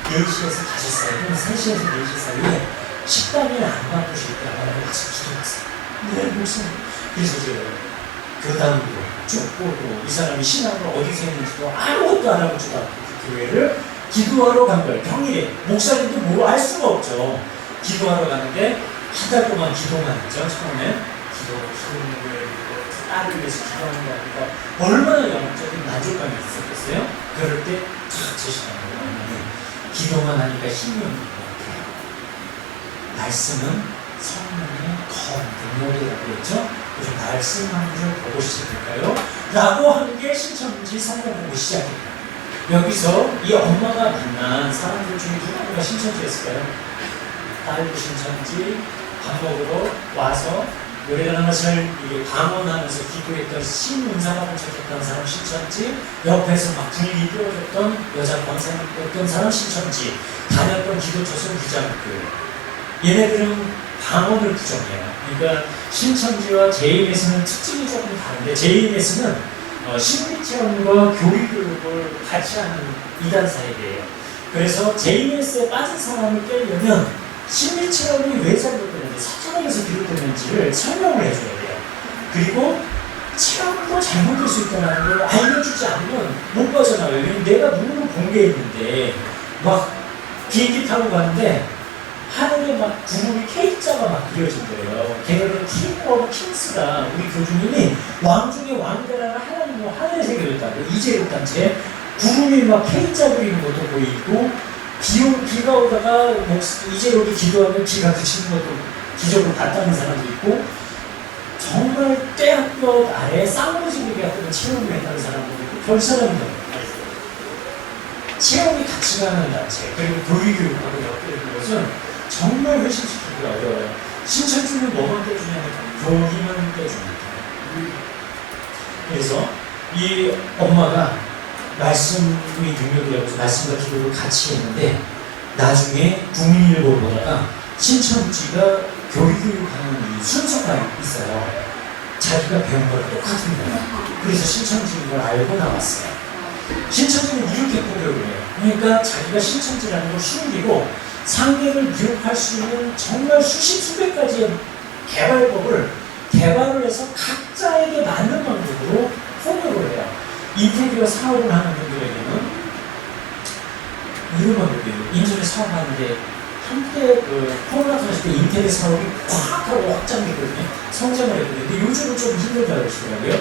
4시에서 5시 사이, 3시에서 4시 사이에 식단을 안 바꾸실 때 아마도 가서 기도하세요. 네, 무슨 그래서 제가 교단도 쫓고도 이 사람이 신앙을 어디서 했는지도 아무것도 안 하고 주다 그 교회를 기도하러 간 거예요. 평일에 목사님도 뭐 알 수가 없죠. 기도하러 가는데 한 달 동안 기도만 했죠. 처음에 기도를 딸을 위해서 기도하는 거 하니까 얼마나 영적인 만족감이 있었겠어요. 그럴 때 제시하는 거예요. 기도만 하니까 힘이 없는 것 같아요. 말씀은 성령의 능력이라고 했죠. 그래서 말씀 한 구절 보고 시작할까요? 라고 하는 게 신천지 성경 공부 시작입니다. 여기서 이 엄마가 만난 사람들 중에 누가 신천지였을까요? 딸도 신천지, 밥 먹으러 와서 요리하면서 방언하면서 기도했던 신문사라고 척했던 사람 신천지, 옆에서 막 분위기 띄워줬던 여자 권사님이었던 사람 신천지, 다녔던 기도처소 위장교회. 얘네들은 방언을 부정해요. 그러니까 신천지와 JMS는 특징이 조금 다른데 JMS는 신비체험과 교육을 같이 하는 이단 사이드예요. 그래서 JMS에 빠진 사람을 깨려면 신비체험이 왜 잘못되는지, 사탄에게서 비롯되는지를 설명을 해줘야 돼요. 그리고 체험도 잘못될 수 있다는 걸 알려주지 않으면 못 빠져나와요. 내가 눈으로 본 게 있는데 막 비행기 타고 가는데 하늘에 막 구름이 K자가 막 그려진대요. 걔네들은 킹 오브 킹스가 우리 교주님이 왕 중에 왕이라는 하나님으로 하늘에 새겨졌다고. 이재용 단체 구름이 막 K자 그리는 것도 보이고 비가 오다가 이재용이 기도하면 비가 그치는 것도 기적으로 봤다는 사람도 있고 정말 떼학볕 아래 쌍무지개 같은 체험을 했다는 사람도 있고 별 사람도 있어요. 체험이 같이 가는 단체 그리고 교육하고 엮여있는 것은 정말 회심시키기 어려워요. 신천지는 뭐만 떼주냐면 교기만 떼줍니다. 그래서 이 엄마가 말씀이 능력이라고 말씀과 기도를 같이 했는데 나중에 국민일보를 보다가 신천지가 교육하는 이 순서가 있어요. 자기가 배운 거랑 똑같습니다. 그래서 신천지인 걸 알고 나왔어요. 신천지는 이렇게 포교를 해요. 그러니까 자기가 신천지라는 걸 숨기고 상대를 미혹할 수 있는 정말 수십 수백 가지의 개발법을 개발을 해서 각자에게 맞는 방법으로 포교를 해요. 인테리어 사업을 하는 분들에게는 이런 방법이에요. 인테리어 사업하는데 한때 코로나 터질 때 인테리어 사업이 꽉 하고 확장됐거든요. 성장을 했거든요. 근데 요즘은 좀 힘들다고 하시더라고요.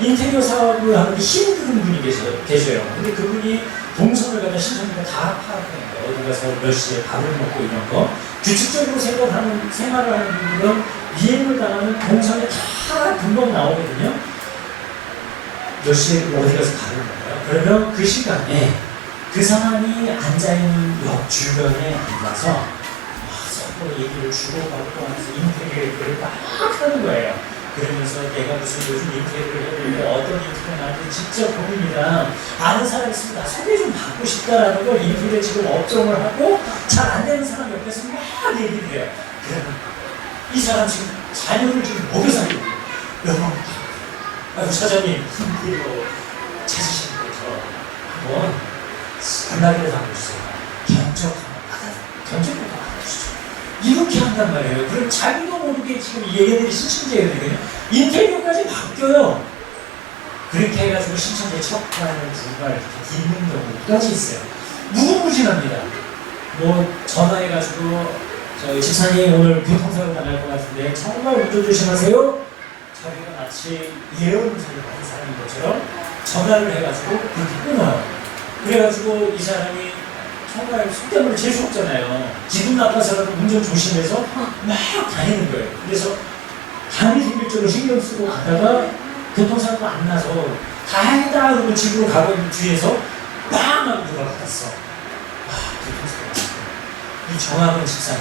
인테리어 사업을 하는데 힘든 분이 계셔요. 근데 그분이 동선을 갖다 신청니까 다 파악해요. 어디 가서 몇 시에 밥을 먹고 이런 거. 규칙적으로 생활을 하는 분들은 미행을 당하는 동선이 다 금방 나오거든요. 몇 시에 어디 가서 밥을 먹어요. 그러면 그 시간에 그 사람이 앉아있는 역 주변에 앉아서 서로 얘기를 주고받고 하면서 인테리어를 막 하는 거예요. 그러면서 내가 무슨 요즘 인테리어를 했는데 어떤 인테리어 나한테 직접 고민이랑 아는 사람 있으면 나 소개 좀 받고 싶다라는 걸 인테리어 지금 업종을 하고 잘 안 되는 사람 옆에서 막 얘기를 해요. 그러면 이 사람 지금 자녀를 지금 먹여 살리고 여러분 아이고 사장님 인테리어 찾으시는 거죠. 한번 연락을 담아주세요. 견적부터 받아주시죠. 이렇게 한단 말이에요. 그럼 자기도 모르게 지금 얘네들이 신천지거든요. 인테리어까지 바뀌어요. 그렇게 해가지고 신천지에 척하는 두발 있는 경우까지 있어요. 무궁무진합니다. 뭐 전화해가지고 저희 집사님 오늘 교통사고 나갈 것 같은데 정말 운전 조심하세요. 자기가 마치 예언서를 받은 사람인 것처럼 전화를 해가지고 그렇게 끊어요. 그래가지고 이 사람이 정말 속대문에 재수 없잖아요. 기분 나빠서라도 운전 조심해서 막 다니는 거예요. 그래서 간이중립적으로 신경 쓰고 가다가 교통사고 안 나서 다행이다 그러고 집으로 가고 있는 뒤에서 빵 하고 누가 받았어. 교통사고 났어. 이 정학은 집사님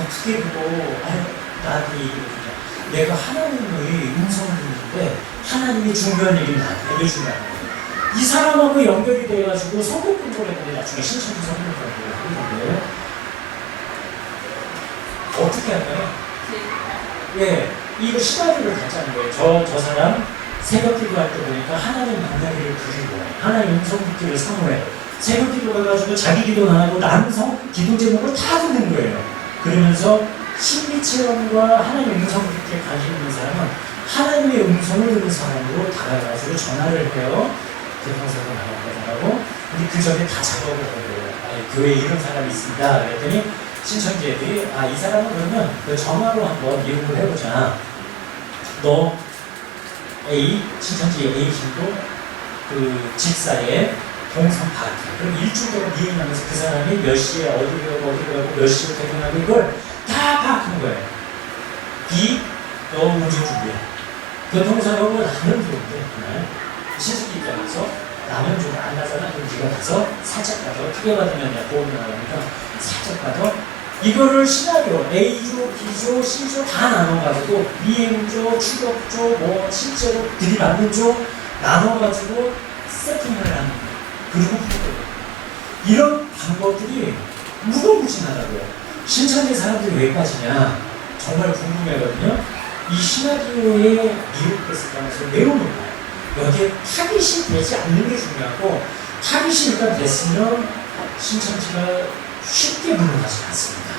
어떻게 보고 나한테 얘기해주냐. 내가 하나님의 음성을 듣는데 하나님이 중요한 얘기를 나한테 알려주냐고. 이 사람하고 연결이 돼가지고 성공 공부를 했는데 나중에 신천지 성공 공부를 했는데 어떻게 할까요? 예, 이거 시나리오를 갖자는 거예요. 저 사람 새벽 기도할 때 보니까 하나님 만나기를 부리고 하나님 음성 듣기를 사모해. 새벽 기도 해가지고 자기 기도는 안 하고 남성 기도 제목을 다 듣는 거예요. 그러면서 심리 체험과 하나님 음성 듣기에 관심 있는 사람은 하나님의 음성을 듣는 사람으로 다가가지고 전화를 해요. 교통사고 나갔다고. 근데 그 전에 다 작업을 한 거예요. 교회에 이런 사람이 있습니다. 그랬더니 신천지 애들이 이 사람은 그러면 그 전화로 한번 이용을 해보자. 너 A 신천지 A 신도 그 집사의 동선 파악해. 그럼 일주일 동안 미행하면서 그 사람이 몇 시에 어디로 가고 몇 시에 퇴근하고 이걸 다 파악하는 거예요. B 너 운전 준비해. 교통사고가 나면 좋은데 그날 신천지 입장에서 라면 좀 안 나잖아. 그럼 네가 가서 살짝 가서 크게 받으면 보험이 나가니까 살짝 가서 이거를 시나리오 A조, B조, C조 다 나눠가지고 미행조, 추격조, 뭐 실제로 들이받는 조 나눠가지고 세팅을 하는 거예요. 그리고 이런 방법들이 무궁무진하다고요. 신천지 사람들이 왜 빠지냐 정말 궁금해거든요. 이 시나리오에 미혹됐을 가능성이 매우 높아요. 여기에 타깃이 되지 않는 게 중요하고 타깃이 일단 됐으면 신천지가 쉽게 물러가지 않습니다.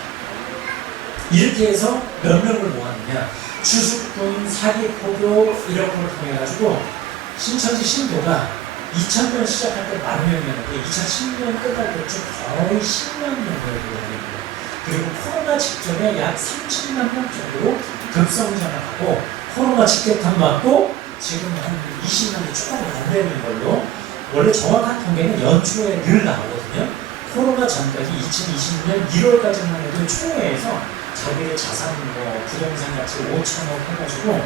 이렇게 해서 몇 명을 모았느냐 추수꾼, 사기포교 이런 걸 통해 가지고 신천지 신도가 2000년 시작할 때 만 명이었는데 2010년 끝날 때쯤 거의 10만 명을 보여드립니다. 그리고 코로나 직전에 약 30만 명 정도로 급성장을 하고 코로나 직격탄 맞고 지금 한 20만이 조금 안 되는 걸로 원래 정확한 통계는 연초에 늘 나오거든요. 코로나 전까지 2020년 1월까지만 해도 총회에서 자기의 자산 부동산 가치 5천억 해가지고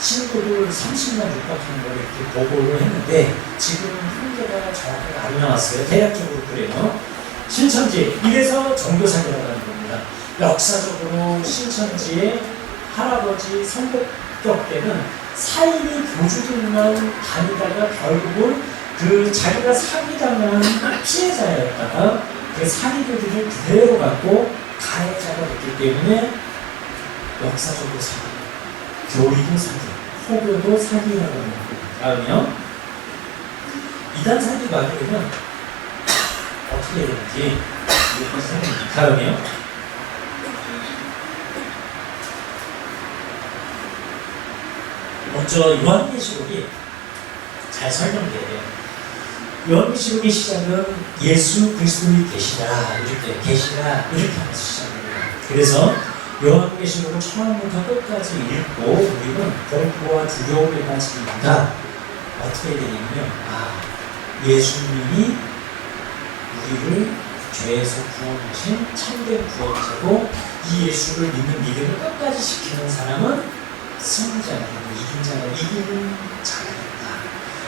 신고를 30만 육박하는 걸 이렇게 보고를 했는데 지금은 통계가 정확하게 안 나왔어요. 대략적으로 그래요. 신천지, 이래서 종교사기라고 하는 겁니다. 역사적으로 신천지의 할아버지 성백격 때는 사이비 교주들만 다니다가 결국은 그 자기가 사기당한 피해자였다가 그 사기교들을 그대로 갖고 가해자가 됐기 때문에 역사적으로 사기, 교리도 사기, 호교도 사기라고 하는 겁니다. 다음이요. 이단 사기 막으려면 어떻게 해야 되는지 다음이요. 먼저 요한계시록이 잘 설명돼요. 요한계시록의 시작은 예수 그리스도의 계시다 이렇게 하면서 시작합니다. 그래서 요한계시록을 처음부터 끝까지 읽고 우리는 공포와 두려움에 빠집니다. 어떻게 되냐면요. 예수님이 우리를 죄에서 구원하신 참된 구원자고 이 예수를 믿는 믿음을 끝까지 지키는 사람은 승자가 되고 이긴 자가 이기는 자가 된다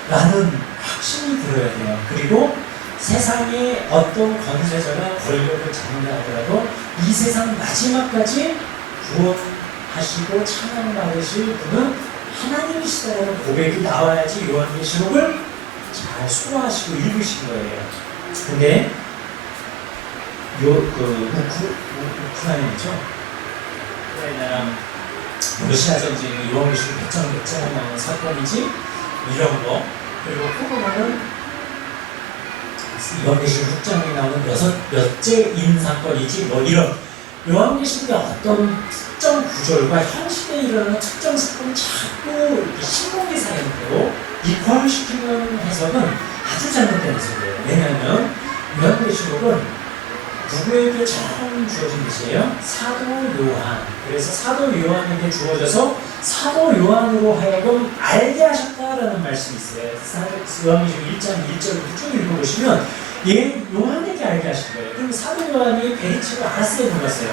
라는 확신이 들어야 돼요. 그리고 세상에 어떤 권세자가 권력을 잡는다 하더라도 이 세상 마지막까지 구원하시고 찬양받으실 분은 하나님이시다라는 고백이 나와야지 요한계시록을 잘 소화하시고 읽으신 거예요. 근데 우크라이나죠. 우크라이나랑 러시아 전쟁이 요한계시록 몇 장에 나오는 사건이지 이런 거. 그리고 코로나는 요한계시록 6장에 나오는 몇째인 사건이지 뭐 이런 요한계시록의 어떤 특정 구절과 현 시대에 일어나는 특정 사건을 자꾸 신공기사 형태로 이퀄시키는 해석은 아주 잘못된 해석이에요. 왜냐하면 요한계시록은 누구에게 처음 주어진 것이에요? 사도 요한. 그래서 사도 요한에게 주어져서 사도 요한으로 하여금 알게 하셨다라는 말씀이 있어요. 요한계시록 1장 1절부터 쭉 읽어보시면 얘 요한에게 알게 하신 거예요. 그럼 사도 요한이 베리치를 알았어요, 몰랐어요?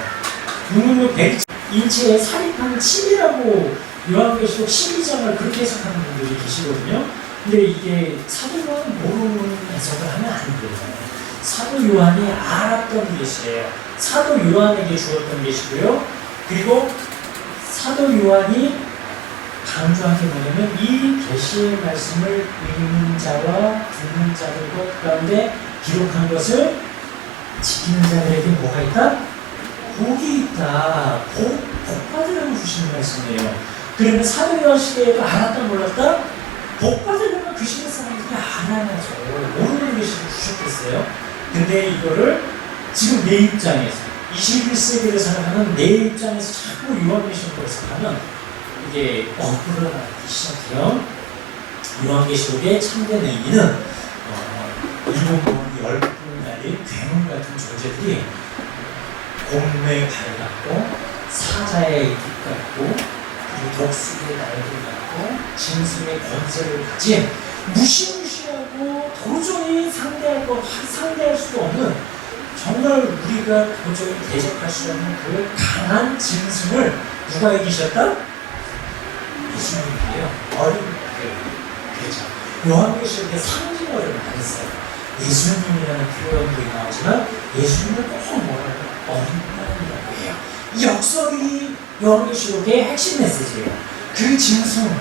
누구는 베리치 인체에 살입한 칩이라고 요한계시록 12장을 그렇게 해석하는 분들이 계시거든요. 근데 이게 사도 요한은 모르는 해석을 하면 안 돼요. 사도 요한이 알았던 계시예요. 사도 요한에게 주었던 계시고요. 그리고 사도 요한이 강조한 게 뭐냐면 이 계시의 말씀을 읽는 자와 듣는 자들 것 가운데 기록한 것을 지키는 자들에게 뭐가 있다? 복이 있다. 복 받으라고 주시는 말씀이에요. 그러면 사도 요한 시대에도 알았다 몰랐다? 복 받으려면 그 시대 사람들이 알아야죠. 모르는 계시를 주셨겠어요? 근데 이거를 지금 내 입장에서 21세기를 살아가는 내 입장에서 자꾸 요한계시록을 해석하면 이게 억울하기 시작해요. 요한계시록의 참된 의미는 일곱 번 열풍 날린 괴물 같은 존재들이 공매의 발 같고 사자의 입 같고 그리고 독수리의 날개 같고 짐승의 권세를 가진 무시무시하고 도저히 상대할 수도 없는 정말 우리가 도저히 대적할 수 없는 그 강한 짐승을 누가 이기셨다? 예수님이에요. 어린 그렇죠. 요한계시록에 상징어를 많이 써요. 예수님이라는 표현도 나오지만 예수님은 꼭 뭐라고 어린 양이라고 해요. 이 역설이 요한계시록의 핵심 메시지예요. 그 짐승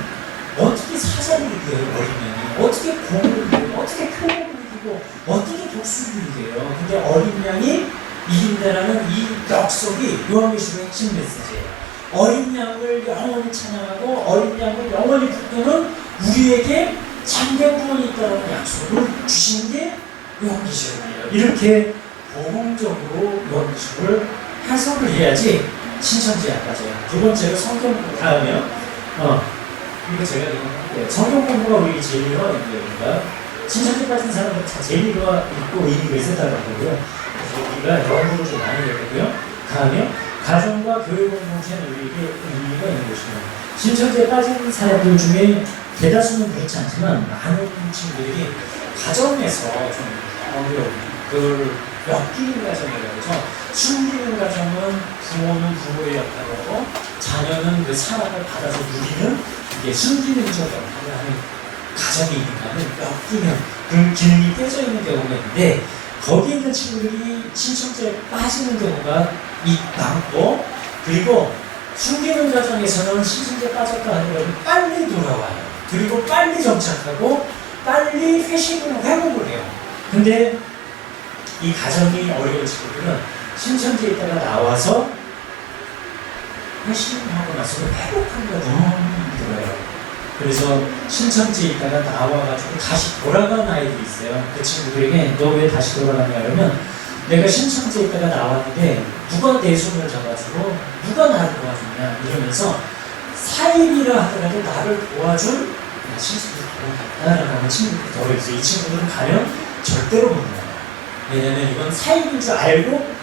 어떻게 사자를 이겨요? 어린 양이 어떻게 공을 이겨요? 어떻게 표범을 이기고 어떻게 독수리를 이겨요? 근데 어린 양이 이긴다라는 이 역설이 요한계시록의 핵심 메시지예요. 어린 양을 영원히 찬양하고 어린 양을 영원히 붙드는 우리에게 참된 구원이 있다는 약속을 주신 게 요한계시록이에요. 이렇게 복음적으로 요한계시록을 해석을 해야지 신천지에 안 맞아요. 두 번째로 성경 공부 다음에요. 이거 제가 이거 할게요. 성경 공부가 우리 제일 어려운 거니까 신천지 빠진 사람은 다 재미가 있고 의미가 있었다고 하고요. 그래서 우리가 연구를 좀 많이 해보고요. 다음에 가정과 교회 공동체는 우리에게 의미가 있는 것입니다. 신천지에 빠진 사람들 중에 대다수는 그렇지 않지만 많은 친구들이 가정에서 좀 어려운 그걸 엮이는 가정이라고 해서 숨기는 가정은 부모는 부모의 역할을 하고 자녀는 그 사랑을 받아서 누리는 이게 숨기는 적 역할을 하는 가정이니까는 엮이는 그 기능이 깨져 있는 경우가 있는데 거기에 있는 친구들이 신천지에 빠지는 경우가 많고 그리고 숨기는 가정에서는 신천지에 빠졌다 하는 빨리 돌아와요. 그리고 빨리 정착하고 빨리 회심을 회복을 해요. 근데 이 가정이 어려운 친구들은 신천지에 있다가 나와서 회심하고 나서 회복하기가 너무 힘들어요. 그래서 신천지에 있다가 나와가지고 다시 돌아간 아이들이 있어요. 그 친구들에게 너 왜 다시 돌아가냐 그러면 내가 신천지에 있다가 나왔는데 누가 내 손을 잡아주고 누가 나를 도와주냐 이러면서 사입이라 하더라도 나를 도와준 신천지에 돌아갔다라고 하는 친구들이 더 있어요. 이 친구들은 가면 절대로 못 나와요. 왜냐면 이건 사입인 줄 알고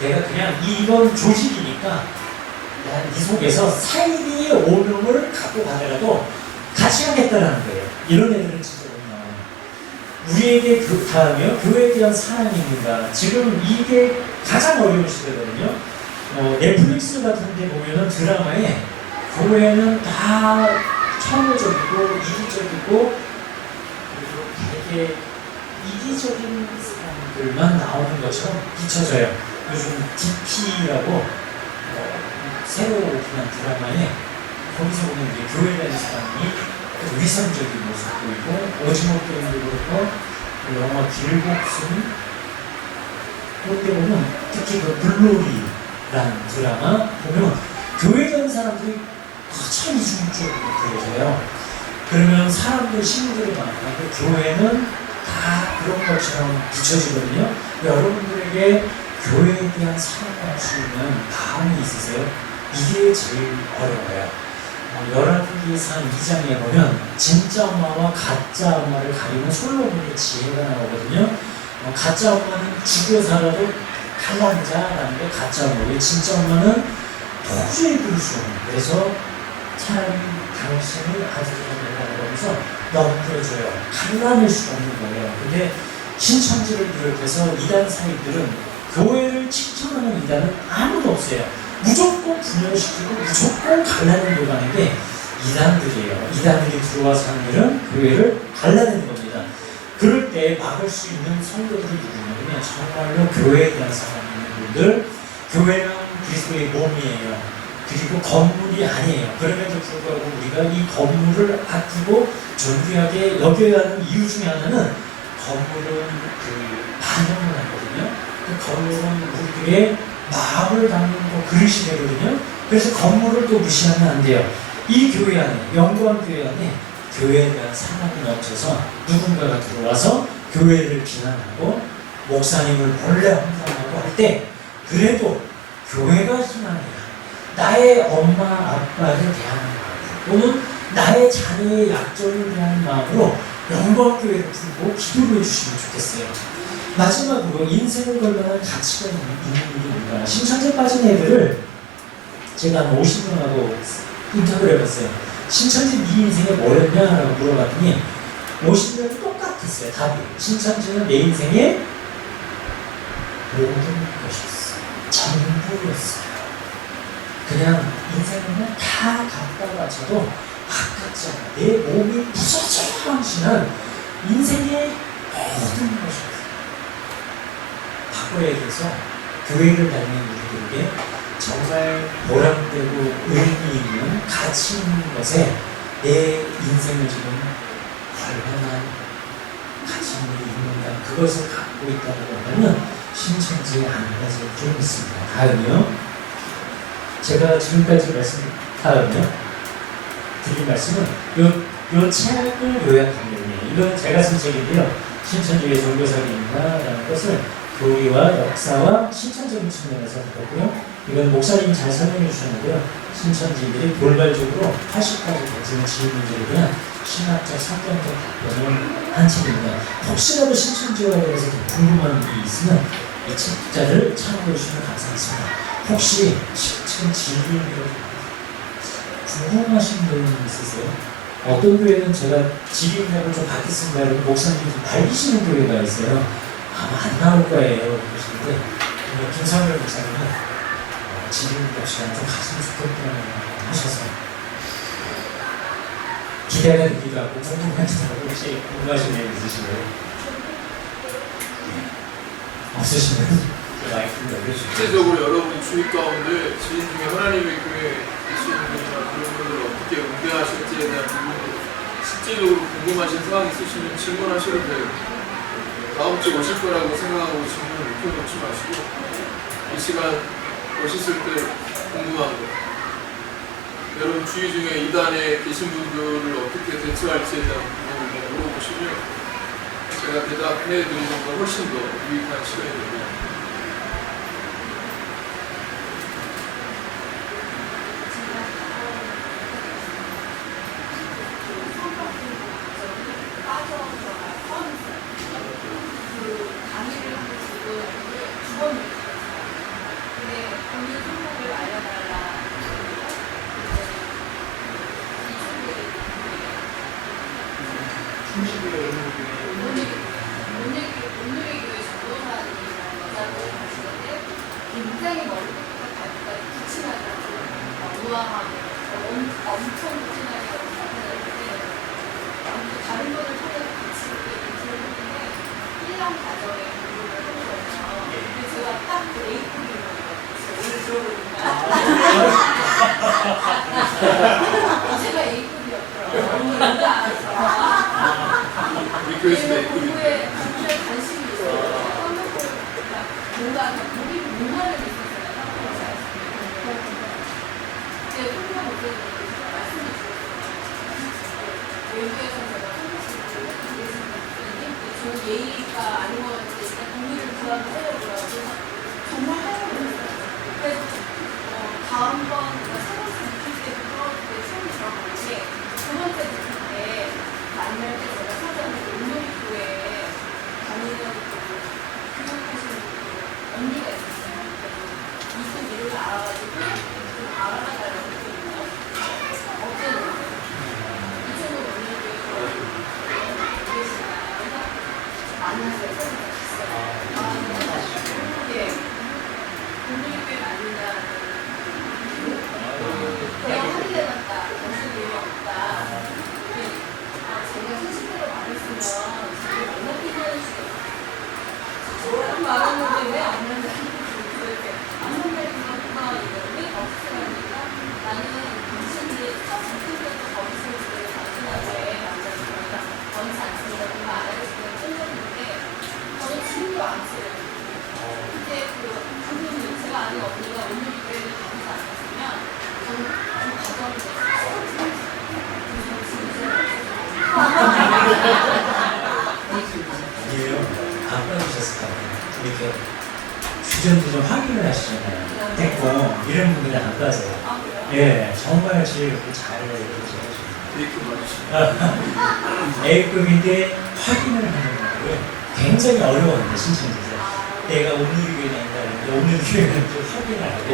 내가 그냥 이건 조직이니까 난 이 속에서 사입이 오명을 갖고 가더라도 같이 가겠다라는 거예요. 이런 애들은 진짜 못 나와요. 우리에게 다음에 교회에 대한 사랑이 있는가? 지금 이게 가장 어려운 시대거든요. 넷플릭스 같은 데 보면은 드라마에 교회는 다 청호적이고 이기적이고 그리고 되게 이기적인 사람들만 나오는 것처럼 비춰져요. 요즘 DP라고 새로 오픈한 드라마에 거기서 보면 이제 교회 다니는 사람이 위선적인 모습 보이고 오징어 게임도 그렇고 영화 길복순 그때 보면 특히 그 블루리라는 드라마 보면 교회 다니는 사람들이 가장 이중적으로 보여져요. 그러면 사람들 신부들이 많아요. 그 교회는 다 그런 것처럼 비춰지거든요. 여러분들에게 교회에 대한 사랑할 수 있는 마음이 있으세요? 이게 제일 어려워요. 열왕기상 2장에 보면 진짜 엄마와 가짜 엄마를 가리는 솔로몬의 지혜가 나오거든요. 가짜 엄마는 죽여 살아도 갈라자라는 게 가짜 엄마고 진짜 엄마는 도저히 그럴 수 없는 그래서 차라리 당신을 아들이라고 하면서 넘겨줘요. 갈라낼 수 없는 거예요. 근데 신천지를 비롯해서 이단 사이들은 교회를 칭찬하는 이단은 아무도 없어요. 무조건 분열시키고 무조건 갈라내려고 하는 게 이단들이에요. 이단들이 들어와서 하는 일은 교회를 갈라내는 겁니다. 그럴 때 막을 수 있는 성도들이 누구냐면 정말로 교회에 대한 사랑이 있는 분들, 교회는 그리스도의 몸이에요. 그리고 건물이 아니에요. 그럼에도 불구하고 우리가 이 건물을 아끼고 존귀하게 여겨야 하는 이유 중에 하나는 건물은 그 반영을 하거든요. 그 건물은 우리들의 마음을 담는 그릇이 되거든요. 그래서 건물을 또 무시하면 안 돼요. 이 교회 안에, 영광 교회 안에 교회에 대한 사랑이 넘쳐서 누군가가 들어와서 교회를 비난하고 목사님을 몰래 함상하고 할 때 그래도 교회가 희망이야. 나의 엄마, 아빠를 대하는 마음 또는 나의 자녀의 약점을 대하는 마음으로 영광교회를 부르고 기도를 해주시면 좋겠어요. 마지막으로 인생을 걸만한 가치가 있는 일이 뭔가 신천지에 빠진 애들을 제가 한 50명하고 인터뷰를 해봤어요. 신천지 네 인생에 뭐였냐라고 물어봤더니 50명이 똑같았어요. 답이 신천지는 내 인생의 모든 것이었어요. 전부였어요. 그냥 인생은 다 갖다 바쳐도 아깝지 않아. 내 몸이 부서져야 함시는 인생의 모든 것이었어요. 바꿔야 돼서 교회를 다니는 우리들에게 정말 보람되고 의미 있는 가치 있는 것에 내 인생을 지금 얼마나 가치 있는 게 있는가 그것을 갖고 있다고 한다면 신천지에 안 가서 좀 있습니다. 다음이요. 제가 지금까지 드린 말씀은 요 책을 요약하면요. 이건 제가 쓴 책인데요. 신천지의 종교사기인가라는 것을 교리와 역사와 신천적인 측면에서 보고요. 이건 목사님이 잘 설명해 주셨는데요. 신천지들이 돌발적으로 80가지 던지는 질문들에 대한 신학적, 성경적 답변을 한 책입니다. 혹시라도 신천지와 대해서 궁금한 게 있으면 이 책자를 참고해 주시면 감사하겠습니다. 혹시 지금 질문을 궁금하신 분 있으세요? 어떤 교회는 제가 질의응답을 좀 받겠습니다. 이렇게 목사님이 좀 밝히시는 교회가 있어요. 아마 안 나올 거예요. 그러시는데 김상렬 목사님은 질의응답 시간 좀 갔으면 좋겠다고 하셔서 기대가 되기도 하고 궁금하지도 하고 혹시 궁금하신 분 있으신가요? 없으시면 마이크를 넘겨주시죠. 실제적으로 여러분 주위 가운데 지인 중에 하나님의 교회에 계시는 분이나 그런 분들을 어떻게 응대하실지에 대한 부분으로 실제적으로 궁금하신 사항이 있으시면 질문하셔도 돼요. 다음 주에 오실 거라고 생각하고 질문을 묵혀놓지 마시고 이 시간 오셨을 때 궁금한 거 여러분 주위 중에 이단에 계신 분들을 어떻게 대처할지에 대한 부분을 물어보시면 제가 대답해 드리는 것보다 훨씬 더 유익한 시간이 됩니다. 굉장히 머리 끝부터 붙이나가지고 우아하게 엄청 붙이나게 나타나는데 다른 분을 찾아서 같이 들어보는데 1년 과정에 공부를 하거든요. 근데 제가 딱그 A급인 거예요. 오늘 들어보니까 제가 A급이었더라고요. 너무 알아서 우리 교회에서 공부에 관심이 있어요. 뭔가 우리 문화를 있었어요. 제 훈련 목표를 말씀해 주셨어요. 외부에서 제가 선생님을 좀 예의가 아닌 것 같은데 일단 공부를 부담을 하려고요. 그래서 정말 하려고 했어요. 그래서 다음번 세 번째 느낄 때부터 처음 들어봤는데 두 번째 느낄 때 만날 때 제가 찾아온 운동교회에 다니는 교육하시는 언니가 있었어요. 이쪽 이름을 알아가지고 좀 알아가달라고 했거든요. 어떤 이쪽으로 언니를 계시나요? 그래서 만났어요. 서로 갔어요. 예. 언니를 만난다는 내가 할일 해놨다. 당신 일이 없다. 제가 순식대로 말했으면 지금 얼마나 피곤할 수 있어요. 저랑 말하는데 왜 안 만나는지 이렇게 안 만나는구나 이러는데 거기서니까 나는 당신이 첫 붙을 때도 거기서 집에 당신하고 애 남자친구가 원치 않습니다. 뭔가 안 하고 싶은 찔렸는데 저는 지금도 안 찔려요. 그때 그분은 제가 아는 언니가 오늘 교회를 가지 않았으면 저는 그 과정을 아니에요. 안 받으셨을 것 같아요. 이렇게 주전주전 확인을 하시잖아요. 됐고 이런 분들은 안 빠져요. 예, 정말 제일 잘 A급 맞으시죠? A급인데 확인을 하는 거고요. 굉장히 어려웠는데 신청해서 내가 오늘 교회 다닌다는데 오늘 교회는 좀 확인을 하고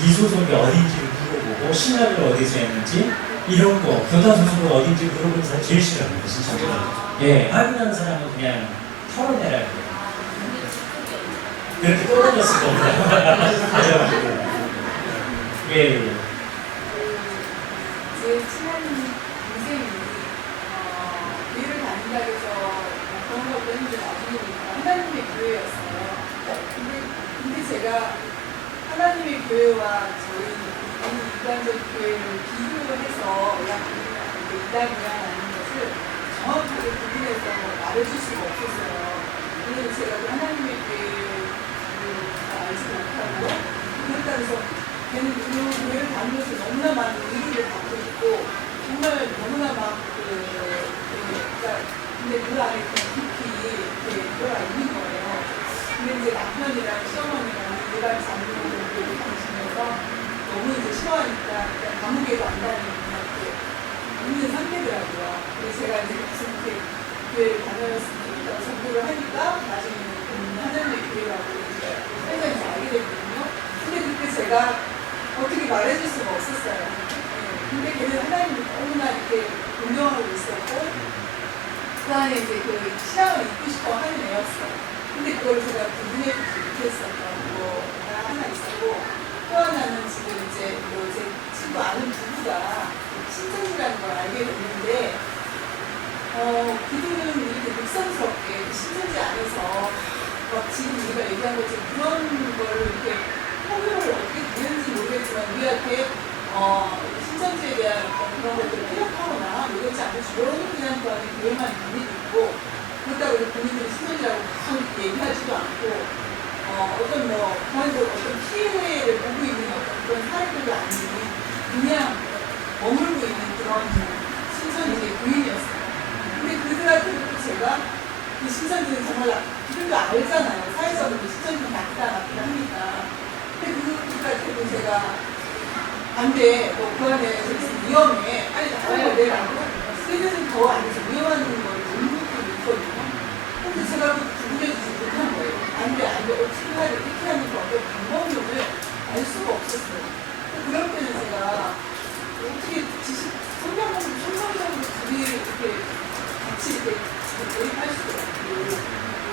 이 소속이 어딘지를 물어보고 신학을 어디서 했는지 이런 거 교단 소속이 어딘지 물어보는 사람 제일 싫어합니다. 신청해서 예, 확인하는 사람은 그냥 털어내라 해요. 그렇게 떨어졌을 겁니다. 맞아요. 예. 제 친한 동생이 교회를 다닌다 해서 그런 것도 했는데 나중에 보니까 하나님의 교회였어요. 근데 제가 하나님의 교회와 저희 이단적 교회를 비교해서 이단이야 라는 것을 정확하게 구분해서 말해줄 수가 없었어요. 왜냐면 제가 그 하나님의 교회를 알지 못하고 그렇다고 해서 걔는 그 교회를 다니면서 너무나 많은 의리를 받고 있고 정말 너무나 막 근데 그 안에 깊이 이렇게 들어가 있는 거예요. 근데 이제 남편이랑 시어머니랑 내가 잡는 교회를 다니시면서 필요하니까 그냥 감옥에도 안 다니고 이렇게 있는 상태더라고요. 그래서 제가 이제 무슨 이렇게 교회를 다녔을 때 전도를 하니까 나중에는 하나님의 교회라고 이제 설명해서 알게 됐거든요. 근데 그때 제가 어떻게 말해줄 수가 없었어요. 네. 근데 걔는 하나님을 너무나 이렇게 존경하고 있었고 그 안에 이제 그 신앙을 잊고 싶어 하는 애였어요. 근데 그걸 제가 구분해주지 못했었던 거가 하나 있었고 또 하나는 지금 이제 제 친구 아는 부부가 신천지라는 걸 알게 됐는데 그들은 이렇게 묵상스럽게 신천지 안에서 막 지금 우리가 얘기한 것처럼 그런 거를 이렇게 통역을 어떻게 되는지 모르겠지만 우리한테 신천지에 대한 그런 것들을 피력하거나 이러지 않고 주로는 그냥 그 안에 교회만 있는 있고 그렇다고 해서 본인들이 신천지라고 막 얘기하지도 않고 어떤 어떤 피해를 보고 있는 어떤 그런 사례들도 아닌 그냥 머물고 있는 그런 신천지의 교인이었어요. 근데 그들한테도 제가 그 신천지는 정말 그들도 알잖아요. 사회적으로 신천지는 나쁘다 하니까. 근데 그들한테도 제가 안 돼. 그 안에 위험해. 빨리 나와야 돼. 라고. 그들은 더 안에서 위험한 걸 못 느끼고 있거든요. 근데 제가 구분해주지 못한 거예요. 안 돼. 어떻게 해야 돼. 이렇게 하는 그 어떤 방법론을 알 수가 없었어요. 그럴 때는 제가 어떻게 성경적으로 둘이 이렇게 같이 이렇게 대입할 수도 없고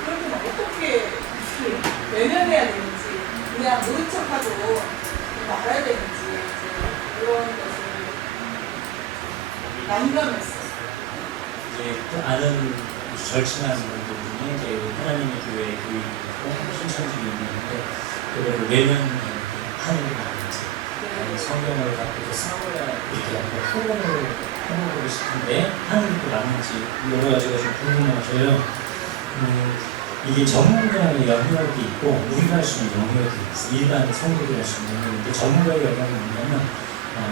그럴 때는 어떻게 외면해야 되는지 그냥 모른 척하고 말아야 되는지 그런 것을 난감했어요. 이제 또 아는 절친한 분들 중에 이제 하나님의 교회 교인이고 신천지에 있는데 그거를 외면하는 게 맞는지 성경을 갖고 싸워야 이렇게 약간 토론을 해보고 싶은데 하는 게 맞는지 여러 가지가 좀 궁금해져요. 이게 전문가의 영역이 있고 우리가 할 수 있는 영역이 있어. 일반 성도들이 할 수 있는 영역인데 전문가의 영역은 뭐냐면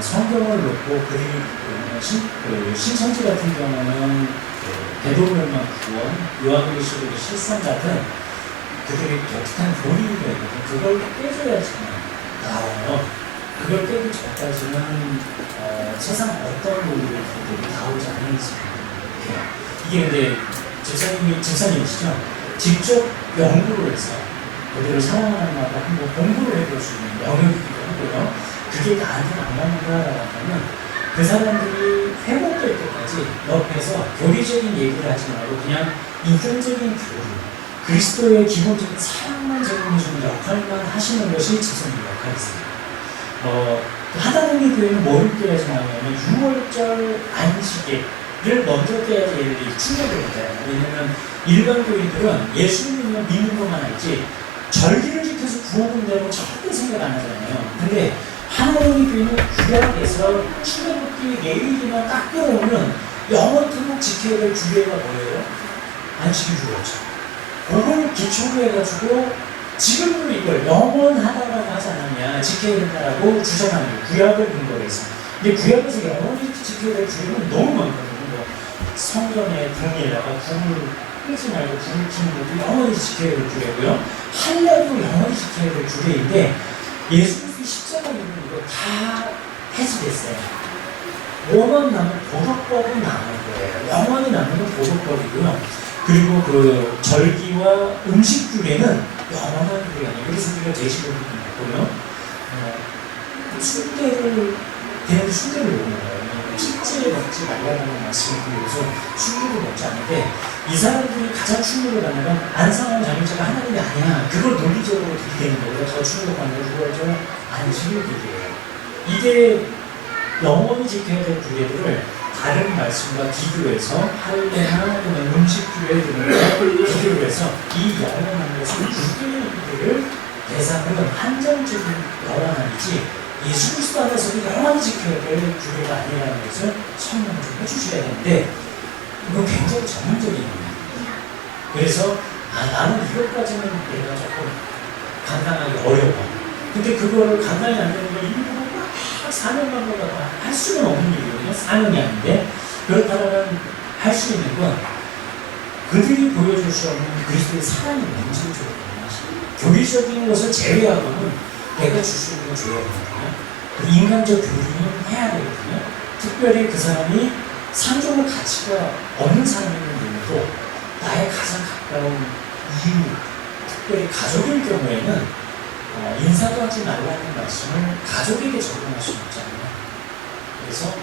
성경을 놓고 신천지 같은 경우는 배도멸망 구원, 요한계시록 실상 같은 그들의 독특한 교리가 있거든요. 그걸 깨줘야지만 나와요. 그걸 깨기 전까지는 세상 어떤 논리들이 나오지 않는지 이게 근데 집사님이시죠? 직접 연구를 해서 그들을 사랑하는 마다 한번 공부를 해볼 수 있는 영역이기도 하고요. 그게 나한테는 안 맞는다라고 하면 그 사람들이 회복될 때까지 옆에서 교리적인 얘기를 하지 말고 그냥 인격적인 교리, 그리스도의 기본적인 사랑만 제공해주는 역할만 하시는 것이 집사님 역할이세요. 하나님의 교회는 뭐를 깨야지 나오냐면 6월절 안식일을 먼저 깨야지 얘들이 충격을 받아요. 왜냐면 일반 교인들은 예수님을 믿는 것만 알지 절기를 지켜서 구원된다고 절대 생각 안 하잖아요. 근데 하나님의 교회는 구약에서 출애굽기 레위기만 딱 끌어오면 영원토록 지켜야 될 주례가 뭐예요? 안식일 주례죠. 그걸 기초로 해가지고 지금도 이걸 영원하다라고 하지 않았냐, 지켜야 된다라고 주장하는 거예요. 구약을 근거로 해서. 근데 구약에서 영원히 지켜야 될 주례는 너무 많거든요. 뭐 성전에 등에다가 불을 끄지 말고 불을 켜는 것도 영원히 지켜야 될 주례고요. 할례도 영원히 지켜야 될 주례인데 예수 그리스도의 십자가 있는 이거 다 해지됐어요. 뭐만 남은 도덕법은 남은 거예요. 영원히 남는 건 도덕법이고요. 그리고 그 절기와 음식 규례는 영원한 규례가 아니에요. 그래서 우리가 제시법을 봤고요. 순대를 대한 순대를 먹는 거예요. 핏째 먹지 말라는 말씀을 드려서 충무를 먹지 않는데 이 사람들이 가장 충무를 받는 건 안상한 장애자가 하나님이 아니야. 그걸 논리적으로 들이대는 거보다 더 충격받는 건 그걸 안식을 들이대요. 이게 영원히 지켜야 될 규례들을 다른 말씀과 비교해서 할례나 또는 음식 규례 등과 비교를 해서 이 영원한 것은 유대인들을 대상으로 한정적인 영원함이지 예수 그리스도 안에서도 영원히 지켜야 될 규례가 아니라는 것을 설명을 좀 해주셔야 되는데 이건 굉장히 전문적인 겁니다. 그래서 나는 이것까지는 내가 조금 감당하기 어려워. 근데 그거를 감당이 안 되는 걸 일부러 막 사명만 보다가 할 수는 없는 일이거든요. 사명이 아닌데 그렇다면 할 수 있는 건 그들이 보여줄 수 없는 그리스도의 사랑이 뭔지를 줘야 됩니다. 교리적인 것을 제외하고는 내가 줄 수 있는 건 줘야 되거든요. 그 인간적 교류는 해야 되거든요. 특별히 그 사람이 상종의 가치가 없는 사람임에도 나의 가장 가까운 이유, 특별히 가족일 경우에는 인사도 하지 말라는 말씀을 가족에게 적용할 수 있잖아요. 그래서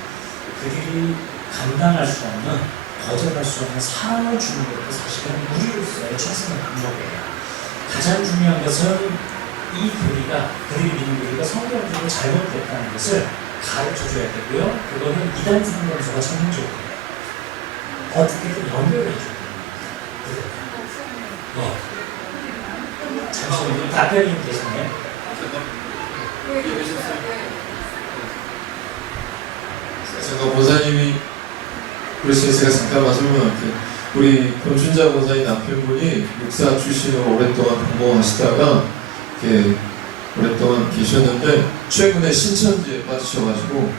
그들이 감당할 수 없는, 거절할 수 없는 사랑을 주는 것도 사실은 우리로서의 최선의 방법이에요. 가장 중요한 것은 이 교리가, 그들이 믿는 교리가 성경적으로 잘못됐다는 것을 가르쳐줘야 되고요. 그거는 이단 상담소가 전문적으로 어떻게든 연결해 줘야 됩니다. 네. 잠시만요. 답변이 계시네요. 제가 모사님이 그러시니 제가 잠깐만 설명할게요. 우리 권춘자 모사님 남편분이 목사 출신으로 오랫동안 공부하시다가 이렇게 오랫동안 계셨는데 최근에 신천지에 빠지셔가지고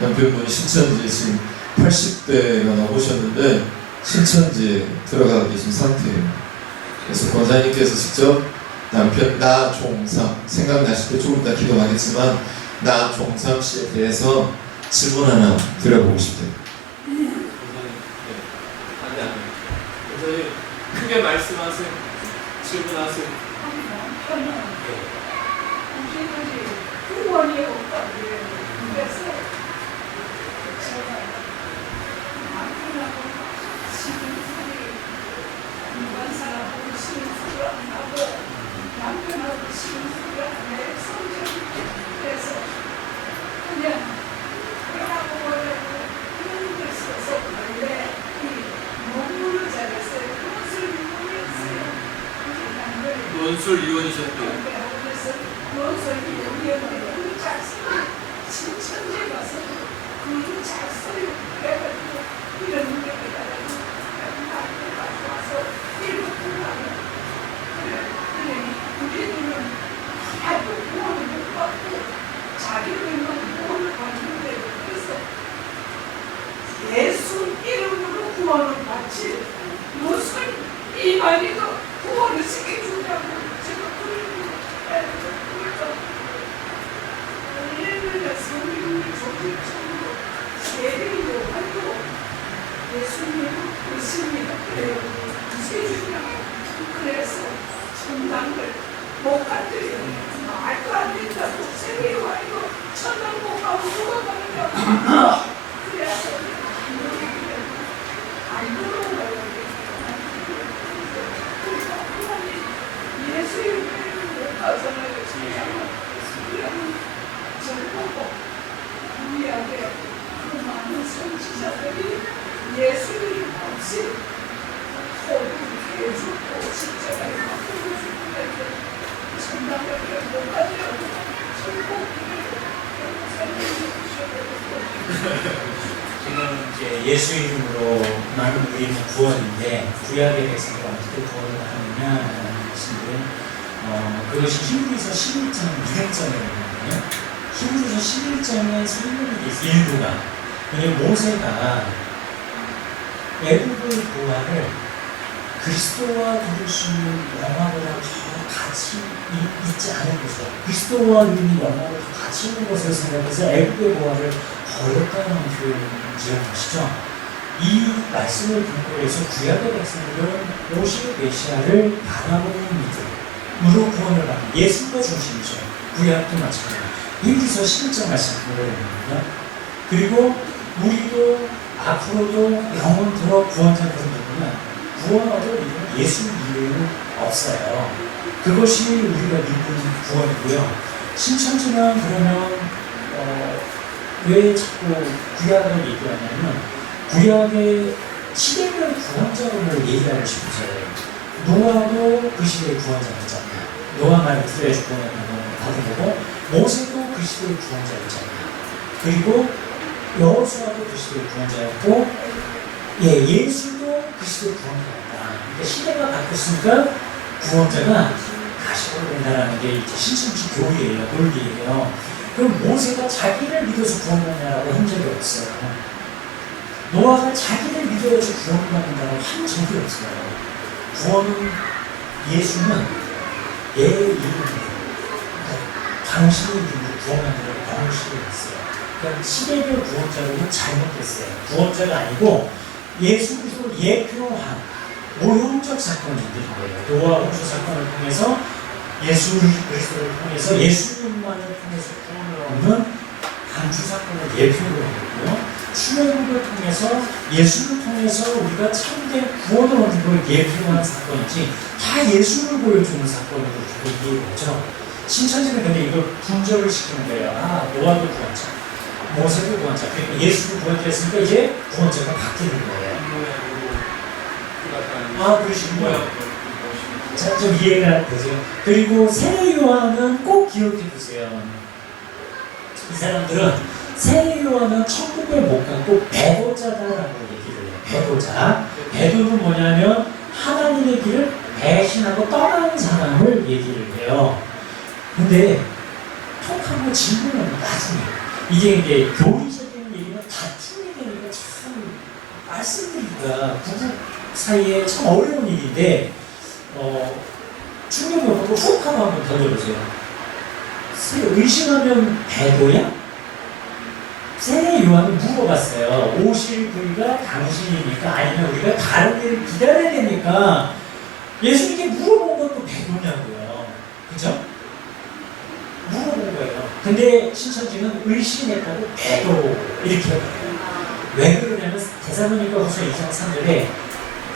남편분이 신천지에 지금 80대가 넘으셨는데 신천지에 들어가 계신 상태예요. 그래서 권사님께서 직접 남편 나종삼 생각나실 때 조금 이따 기도하겠지만 나종삼 씨에 대해서 질문 하나 드려보고 싶대요. 권사님 크게 말씀하세요. 질문하세요. 후원이 없다고 그래서 제가 남편하고 시민들이 일반 사람하고 시민들이 안 하고 남편하고 시민들이 안 해. 성적이 그래서 그냥 하고 뭐라고 그런 걸 써서 원래 이 논문을 잘했어요. 논술 이용했어요. 논술 이원이셨대요. 논술이 여기였는데 우리 잘 써요. 신천지에 가서 글도 잘 써요. 그래가지고 이런 문제에다가 나한테 가져와서 읽어보라고. 그래, 우리들은 아주 구원을 못 받고 자기들만 구원을 받는데 그래서 예수 이름으로 구원을 받지 무슨 이만희도 구원을 시켜주냐고 제가 그러고 성령의 조직적으로 세례 요한도 예수님을 의심이다. 그래요. 그래서 천당을 못 간대요. 말도 안 된다고 세례 요한이고 천당 못 가고 누가 가느냐고. 그래서 안 들어오라고 예수의 이름을 못 가잖아요. 저보고 우리에게 그 많은 선지자들이 예수 이름 없이 호흡을 해주고 십자가에 바꾸어주고 천당을 못 가려고 천국을 지금 이제 예수 이름으로만 우리는 구원인데 구약의 백성과 어떻게 구원을 하느냐라는 것인데 그것이 히브리서 11장 200장이거든요. 히브리서 11장에 설명이 있어요. 일부가. 왜냐면 모세가 애굽의 부활을 그리스도와 누릴 수 있는 영화보다 더 같이 있지 않은 곳으로 그리스도와 누리는 영화를 더 같이 있는 것으로 생각해서 애굽의 부활을 어렵다는 표현을 지어보시죠. 이 말씀을 근거로 해서 구약의 백성들은 오실 메시아를 바라보는 믿음으로 구원을 받는 예수가 중심이죠. 구약도 마찬가지입니다. 히브리서 11장 말씀 보여드립니다. 그리고 우리도 앞으로도 영원토록 구원자를 누르면 구원 얻을 이유는 예수 이외에는 없어요. 그것이 우리가 믿는 구원이고요. 신천지는 그러면 왜 자꾸 구약을 얘기하냐면 구약의 시대별 구원자론을 얘기하고 싶으세요. 노아도 그 시대의 구원자였잖아요. 노아 말을 들어야 구원을 받은 거고 모세도 그 시대의 구원자였잖아요. 그리고 여호수아도 그 시대의 구원자였고 예수도 그 시대의 구원자였다. 그러니까 시대가 바뀌었으니까 구원자가 다시 오른다라는 게 이제 신천지 교리예요. 논리예요. 그럼 모세가 자기를 믿어서 구원받냐라고 한 적이 없어요. 노아가 자기를 믿어서 구원받는다고 한 적이 없어요. 구원은 예수는 내 이름으로 당신의 이름으로 구원받는다고 명시를 했어요. 그러니까 시대별 구원자로는 잘못됐어요. 구원자가 아니고 예수 그리스도를 예표한 모형적 사건을 만든 거예요. 노아 홍수 사건을 통해서 예수 그리스도를 통해서 예수님만을 통해서 구원을 얻는 안주 사건을 예표로 했고요. 출애굽을 통해서 예수를 통해서 우리가 참된 구원을 얻는 걸 예표하는 사건이지 다 예수를 보여주는 사건으로 이해를 하죠. 신천지는 근데 이걸 분절을 시키는 거예요. 아, 노아도 구원자, 모세도 구원자, 그러니까 예수도 구원자였으니까 이제 구원자가 바뀌는 거예요. 아, 그러시군요. 자, 좀 이해가 되세요? 그리고 세례 요한은 꼭 기억해 두세요. 이 사람들은 세례 요한은 천국을 못 갖고 배도자다라고 얘기를 해요. 배도자. 배도는 뭐냐면 하나님의 길을 배신하고 떠나는 사람을 얘기를 해요. 근데 톡하고 질문은 나중에 이게 이제 교리적인 얘기는 다툼이 되니까 참 말씀드리기가 부부 사이에 참 어려운 일인데 충격을 보고 훅 하고 한번 던져보세요. 의심하면 배도야? 세례 요한이 물어봤어요. 오실 분이가 당신이니까 아니면 우리가 다른 일을 기다려야 되니까 예수님께 물어본 것도 배도냐고요. 그죠? 물어본 거예요. 근데 신천지는 의심했다고 배도 이렇게 해요. 왜 그러냐면 데살로니가 후서 2장 3절에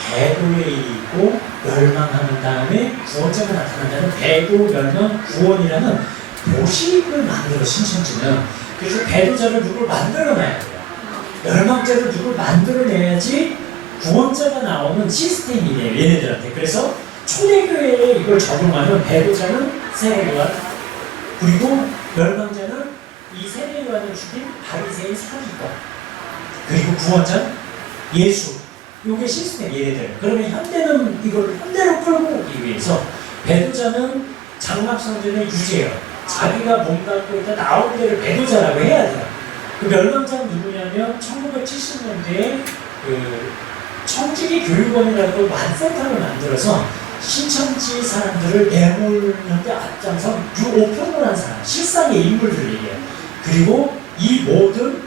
배도의 일이 있고 멸망하는 다음에 구원자가 나타난다는 배도, 멸망, 구원이라는 도식을 만들어 신천지는. 그래서 배도자를 누굴 만들어내야 돼요. 멸망자를 누굴 만들어내야지 구원자가 나오는 시스템이에요, 얘네들한테. 그래서 초대교회에 이걸 적용하면 배도자는 세례요한, 그리고 멸망자는 이 세례요한을 죽인 바리새인 서기관, 그리고 구원자는 예수. 요게 시스템, 얘네들. 그러면 현대는 이걸 현대로 끌고 오기 위해서 배도자는 장막성전의 유죄예요. 자기가 몸 갖고 있다 나온 데를 배도자라고 해야 돼요. 그 멸망자는 누구냐면 1970년대에 그 청지기 교육원이라고 만센터를 만들어서 신천지 사람들을 내몰는 데 앞장선 유오평을 한 사람, 실상의 인물들을 얘기해요. 그리고 이 모든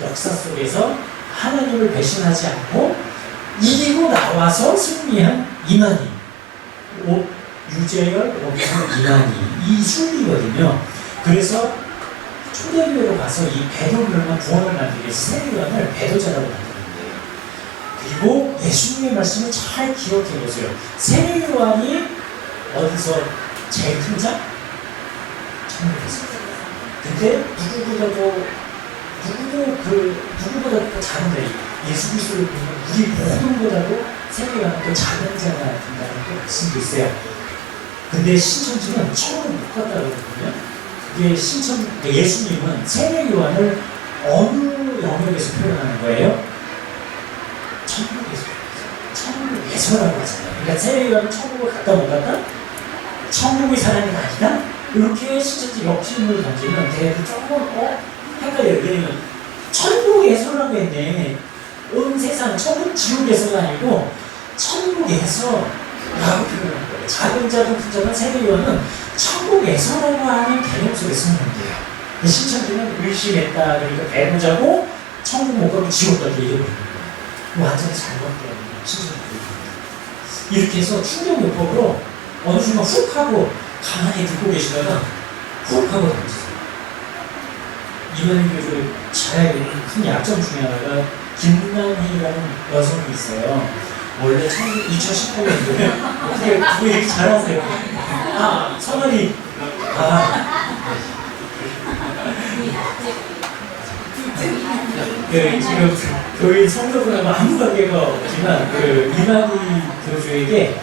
역사 속에서 하나님을 배신하지 않고 이기고 나와서 승리한 이만희, 유재열, 이만희, 이 순리거든요. 그래서 초대교회로 가서 이 배도멸망 구원을 만들기 위해서 세례요한을 배도자라고 만드는 거예요. 그리고 예수님의 말씀을 잘 기억해 보세요. 세례요한이 어디서 제일 큰 자? 천국에서. 근데 누구보다도 작은 자, 예수 그리스도를 보면 우리 모두보다도 세례요한은 또 작은 자가 된다는 또 말씀도 있어요. 근데 신천지는 천국을 못 갔다고 그러거든요. 그게 예수님은 세례요한을 어느 영역에서 표현하는 거예요? 천국에서라고 하잖아요. 그러니까 세례요한은 천국을 갔다 못 갔다? 천국의 사람이 아니다? 이렇게 신천지 역질문을 던지면 대해서 조금 헷갈려요. 왜냐면 천국에서라고 했네. 온 세상, 천국 지옥에서가 아니고 천국에서 라고 표현한 거예요. 작은 자도 큰 자는 세례요한은 천국에서라고 하는 개념 속에 쓰는 거예요. 신천지는 의심했다. 그러니까 배도자고 천국 못 가고 지옥 가게 이러고 있는 거예요. 완전히 잘못된 신천지입니다. 이렇게 해서 충격요법으로 어느 순간 훅 하고 가만히 듣고 계시다가 훅 하고 던지세요. 이만희 교수의 제일 큰 약점 중에 하나가 김남희라는 여성이 있어요. 원래 2018년도에 어떻게 그거 얘기 잘하세요? 아, 선언이 지금 교인 성도분하고 아무 관계가 없지만 이만희 교주에게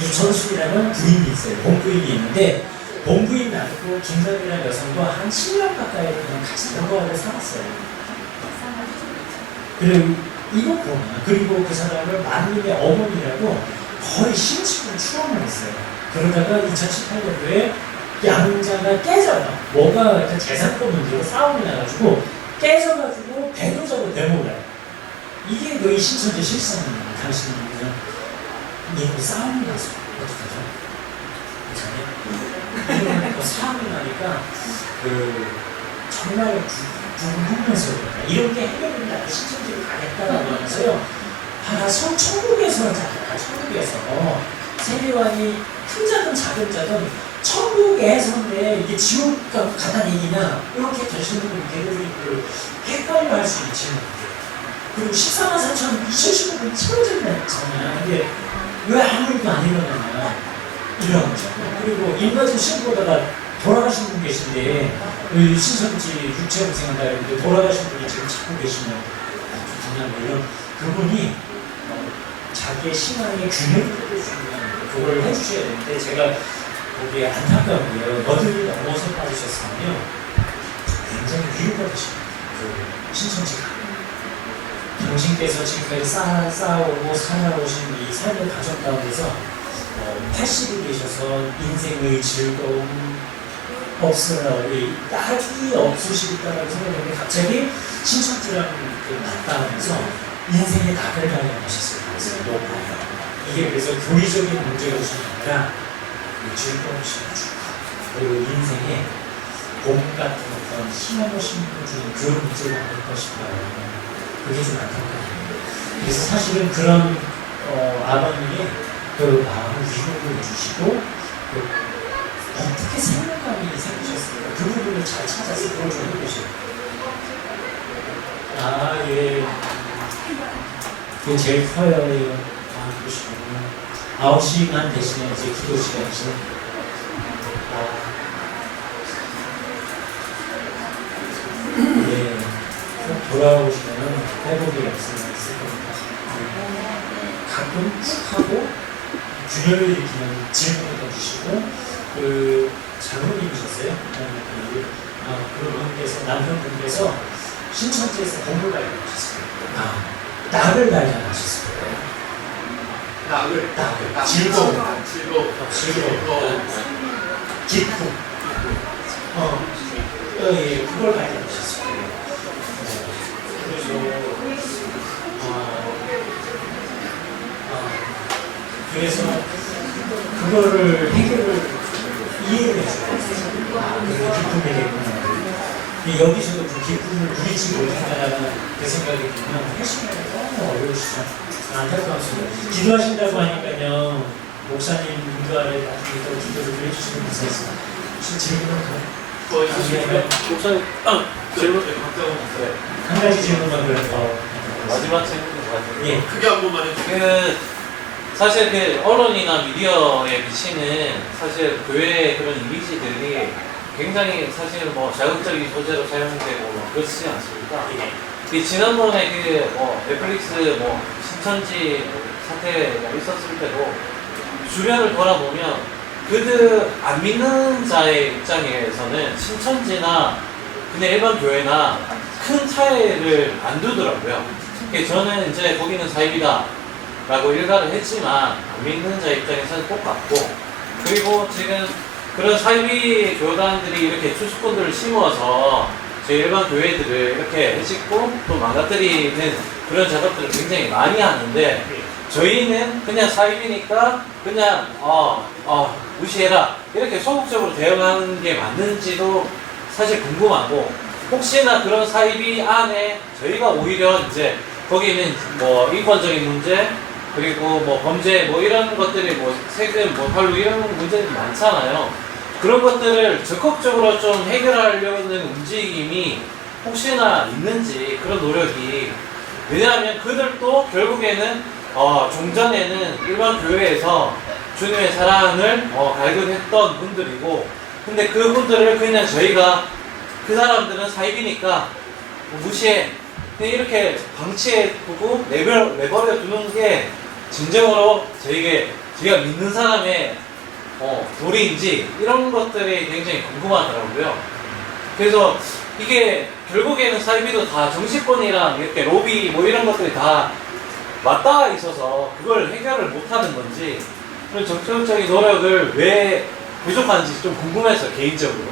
유천순이라는 부인이 있어요. 본부인이 있는데 본부인 놔두고 김남희라는 여성과 한 10년 가까이 그냥 같이 동거하고 살았어요. 그리고 그 사람을 만민의 어머니라고 거의 신칭을 추앙을 했어요. 그러다가 2018년도에 양자가 깨져요. 뭐가 재산권 문제로 싸움이 나가지고 깨져가지고 배도자로 내몰아요. 이게 너희 신천지 실상입니다. 당신은 이거 싸움이 나서 어떡하죠? 괜찮아요? 싸움이 나니까 정말 궁금해서 이런 게 해결된다. 신천지로 가겠다라고 하면서요. 천국에서 천국에서 세례관이 큰 자든 작은 자든 천국에서인데 이게 지옥 가는 얘기냐 이렇게 되시는 분들이 헷갈려 할 수 있는 질문이에요. 그리고 14만 4천 2015분 처음이잖아요. 근데 왜 아무 일도 안 일어나냐 이런 거죠. 그리고 인바지 시험 보다가 돌아가신 분 계신데 신천지 육체공생 한다 했는데 돌아가신 분이 지금 찾고 계시면 그냥 이런 그분이 자기의 신앙의 균형을 중요한 그걸 해주셔야 되는데 제가 거기에 안타까운 게요. 너들이 넘어서 빠지셨으면요 굉장히 위로가 되십니다. 그 신천지가 당신께서 지금까지 쌓아오고 살아오신 이 삶의 과정 가운데서 80이 되셔서 인생의 즐거움 딱히 없으시겠다라고 생각했는데 갑자기 신천지라는 그 맞닿으면서 인생의 낙을 발견하셨을 가능성이 높아요. 이게 그래서 교리적인 문제가 우선이 아니라 즐거우신 주 그리고 인생의 봄 같은 어떤 희망을 심어주는 그런 문제가 아닐 것인가요? 그게 좀 안타까워요. 그래서 사실은 그런 아버님이 그 마음을 위로해 주시고 어떻게 생각감이 생기셨습니까? 그 부분을 잘 찾아서 그걸 좀 해보세요. 예. 그게 제일 커요. 그러시군요. 9시간 대신에 이제 기도 시간이죠. 예. 돌아오시면 회복이 없으면 있을 겁니다. 가끔 툭 하고 균열을 일으키는 질문을 던지시고 장모님이셨어요? 그분께서 남편분께서 신천지에서 건물 발견하셨어요. 낙을 발견하셨어요. 낙을 즐거움 기쁨 예, 그걸 발견하셨어요. 그래서 그거를 이해를 해줘요. 그게 기쁨이 되구나. 여기서도 그 기쁨을 누리지 못한다는 그 생각이 들면 회심하기 너무 어려우시죠. 안타까웠습니다. 기도하신다고 하니까요. 목사님 인도하래 나중에 또 기도를 해주시는 분이 있어요. 혹시 질문은 목사님 질문 가까운 한 가지 질문만 그래서 마지막 질문인 것 같아요. 예. 크게 한 번만 해주세요. 사실 그 언론이나 미디어에 비치는 사실 교회의 그런 이미지들이 굉장히 사실 뭐 자극적인 소재로 사용되고 그렇지 않습니까? 예. 지난번에 넷플릭스 신천지 사태가 있었을 때도 주변을 돌아보면 그들 안 믿는 자의 입장에서는 신천지나 그냥 일반 교회나 큰 차이를 안 두더라고요. 저는 이제 거기는 사입이다 라고 일가를 했지만 안 믿는 자 입장에서는 똑같고, 그리고 지금 그런 사이비 교단들이 이렇게 추수꾼들을 심어서 저희 일반 교회들을 이렇게 해짓고 또 망가뜨리는 그런 작업들을 굉장히 많이 하는데, 저희는 그냥 사이비니까 그냥 무시해라 이렇게 소극적으로 대응하는 게 맞는지도 사실 궁금하고, 혹시나 그런 사이비 안에 저희가 오히려 이제 거기는 인권적인 문제, 그리고 범죄 이런 것들이 세금 탈루 이런 문제들이 많잖아요. 그런 것들을 적극적으로 좀 해결하려는 움직임이 혹시나 있는지, 그런 노력이. 왜냐하면 그들도 결국에는 종전에는 일반 교회에서 주님의 사랑을 발견했던 분들이고, 근데 그 분들을 그냥 저희가 그 사람들은 사입이니까 무시해 그냥 이렇게 방치해두고 내버려 두는 게 진정으로 저희가 믿는 사람의 도리인지, 이런 것들이 굉장히 궁금하더라고요. 그래서 이게 결국에는 사이비도 다 정치권이랑 이렇게 로비 이런 것들이 다 맞닿아 있어서 그걸 해결을 못하는 건지, 그런 정책적인 노력을 왜 부족한지 좀 궁금했어요, 개인적으로.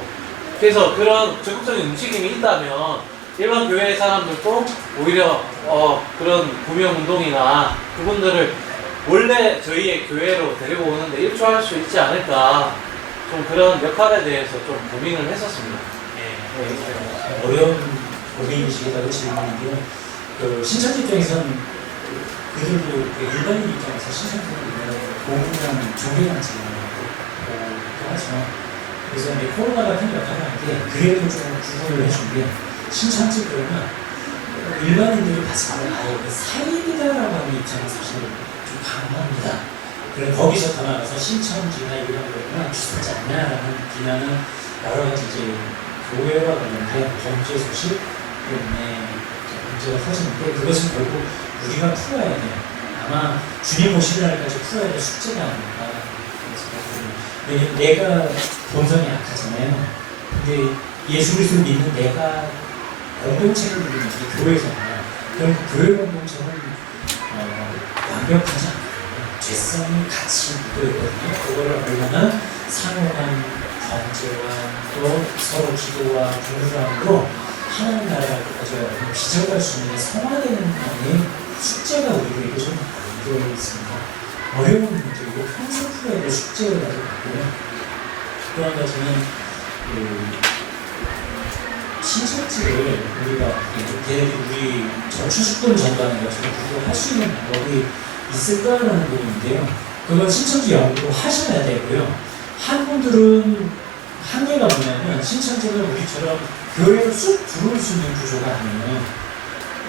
그래서 그런 적극적인 움직임이 있다면 일반 교회 사람들도 오히려 그런 구명운동이나 그분들을 원래 저희의 교회로 데리고 오는데 일조할 수 있지 않을까, 좀 그런 역할에 대해서 좀 고민을 했었습니다. 예, 어려운 고민이시겠다고 질문인데요. 그 신천지 입장에서는 그들도 일반인 입장에서 신천지를 공공한 종교단체라고 하지만 그래서 이제 코로나가 큰 역할을 하는데 그래도 좀 구분을 해준 게 신천지 그러면 일반인들이 봤을 때 사입이다라고 하는 입장은 사실 좀 강합니다. 그래 거기서 더 나가서 신천지나 이런 거는 비슷하지 않냐라는 비난은 여러 가지 이제 교회와 관련된 범죄 소식 때문에 문제가 터지는데 그것은 결국 우리가 풀어야 돼요. 아마 주님 오시는 날까지 풀어야 될 숙제가 아닐까 생각합니다. 내가 본성이 약하잖아요. 근데 예수 그리스도를 믿는 내가 공동체를 누리는 게 교회잖아요. 그럼 그 교회 공동체는 완벽하지 않아요. 죄성이 같이 묻어있거든요. 그거를 얼마나 상호간 경제와 또 서로 기도와 분주함으로 하나님 나라를 가져가고 빚어갈 수 있는 성화되는 하나의 숙제가 우리에게 좀 남겨 있습니다. 어려운 문제이고 평생 풀어야 될 숙제를 가지고 있고요. 또 한 가지는 신천지를 우리가 우리 정치숙금 전반에 가지고 할 수 있는 방법이 있을까라는 부분인데요. 그건 신천지 연구도 하셔야 되고요. 한 분들은 한계가 뭐냐면 신천지는 우리처럼 교회로 쑥 들어올 수 있는 구조가 아니에요.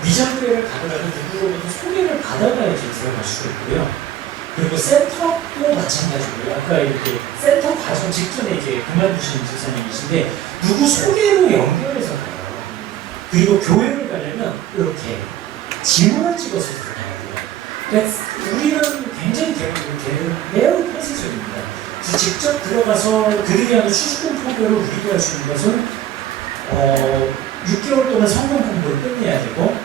미장교회를 가더라도 누구로부터 소개를 받아가야지 들어갈 수가 있고요. 그리고 센터도 마찬가지고요. 아까 이렇게 센터 과정 직전에 이제 그만두신 집사님이신데 누구 소개로 연결해서 가요. 그리고 교회를 가려면 이렇게 지문을 찍어서 들어가야 돼요. 그러니까 우리는 굉장히 매우 폐쇄적입니다. 그래서 직접 들어가서 그들이 하는 수식금 통보를 우리가 할 수 있는 것은 6개월 동안 성경 공부를 끝내야 되고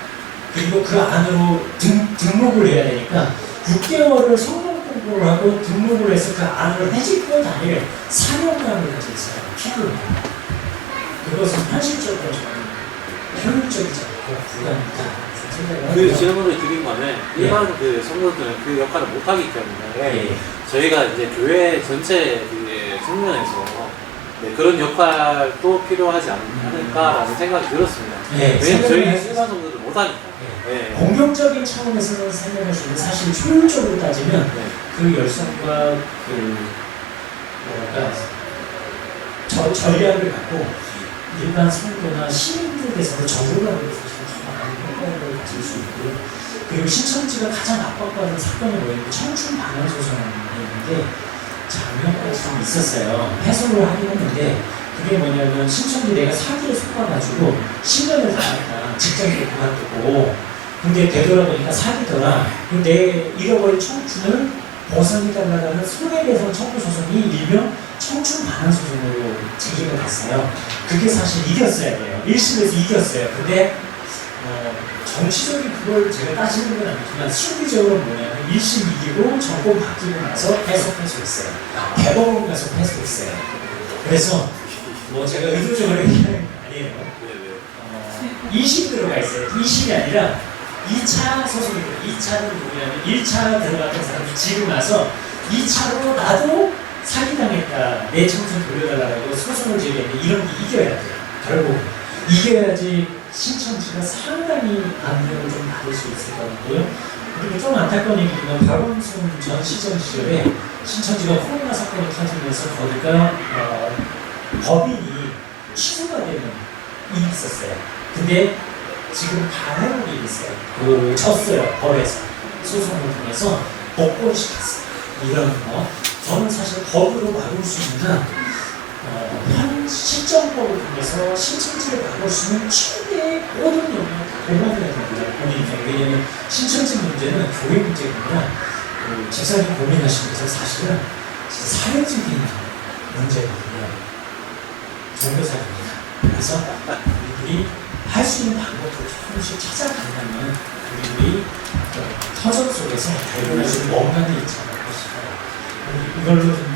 그리고 그 안으로 등록을 해야 되니까 6개월을 성경 공부를 하고 등록을 해서 그 안으로 해집고 다닐 사명감을 가지고 있어요. 필요합니다. 그것은 현실적으로 저는 효율적이지 않고 불가능하다. 그 질문을 드린 거는 일반 그 성도들은 그 역할을 못 하기 때문에 저희가 이제 교회 전체 측면에서 그런 역할도 필요하지 않을까라는 생각이 들었습니다. 왜냐면 저희 일반 성도들 못 하니까. 공격적인 차원에서 생각할 수 있는 사실 효율적으로 따지면 그 열성과 그 전략을 갖고 일반 성도나 시민들에서도 적용하는 게 사실 더 많은 효과를 가질 수 있고요. 그리고 신천지가 가장 압박받은 사건이 뭐였냐면 청춘 반환 소송인데 작년까지 좀 있었어요. 해소를 하긴 했는데 그게 뭐냐면 신천지 내가 사기에 속아가지고 10년을 다녔다. 직장도 그만두고 근데 되돌아보니까 사기더라. 내 잃어버린 청춘을 벗어내달라는 손해배상 청구 소송이 일명 청춘 반환 소송으로 제기가 됐어요. 그게 사실 이겼어야 돼요. 1심에서 이겼어요. 근데 정치적인 그걸 제가 따지는 건 아니지만 실리적으로 뭐냐면 1심 이기고 정권 바뀌고 나서 패소했어요. 대법원 가서 패소했어요. 그래서 뭐 제가 의도적으로 얘기하는 게 아니에요. 2심 들어가 있어요. 2심이 아니라 2차 소송이 들어요. 2차는 누구냐면 1차 들어갔던 사람이 지고 나서 2차로 나도 사기당했다. 내 청춘 돌려달라고 소송을 제기했는데 이런 게 이겨야 돼요. 결국 이겨야지 신천지가 상당히 압력을 좀 받을 수 있을 것 같고요. 그리고 좀 안타까운 얘기지만 박원순 전 시장 시절에 신천지가 코로나 사건이 터지면서 거기가 법인이 취소가 되는 일이 있었어요. 근데 지금 반환을 일이 있어요. 쳤어요. 법에서. 소송을 통해서 복권시켰어요. 이런 거. 저는 사실 법으로 막을 수 있는 한 시정법을 통해서 신천지를 막을 수 있는 최대의 모든 영역을 다 공헌해야 됩니다. 본인 입장에. 왜냐하면 신천지 문제는 교회 문제가 아니라 집사님 고민하시는 것은 사실은 진짜 사회적인 문제거든요. 종교사입니다. 그래서 우리들이 할 수 있는 방법을 조금씩 찾아간다면 우리들이 터전 속에서 발견할 수 있는 뭔가는 있지 않을까 싶어요. 이걸로 좀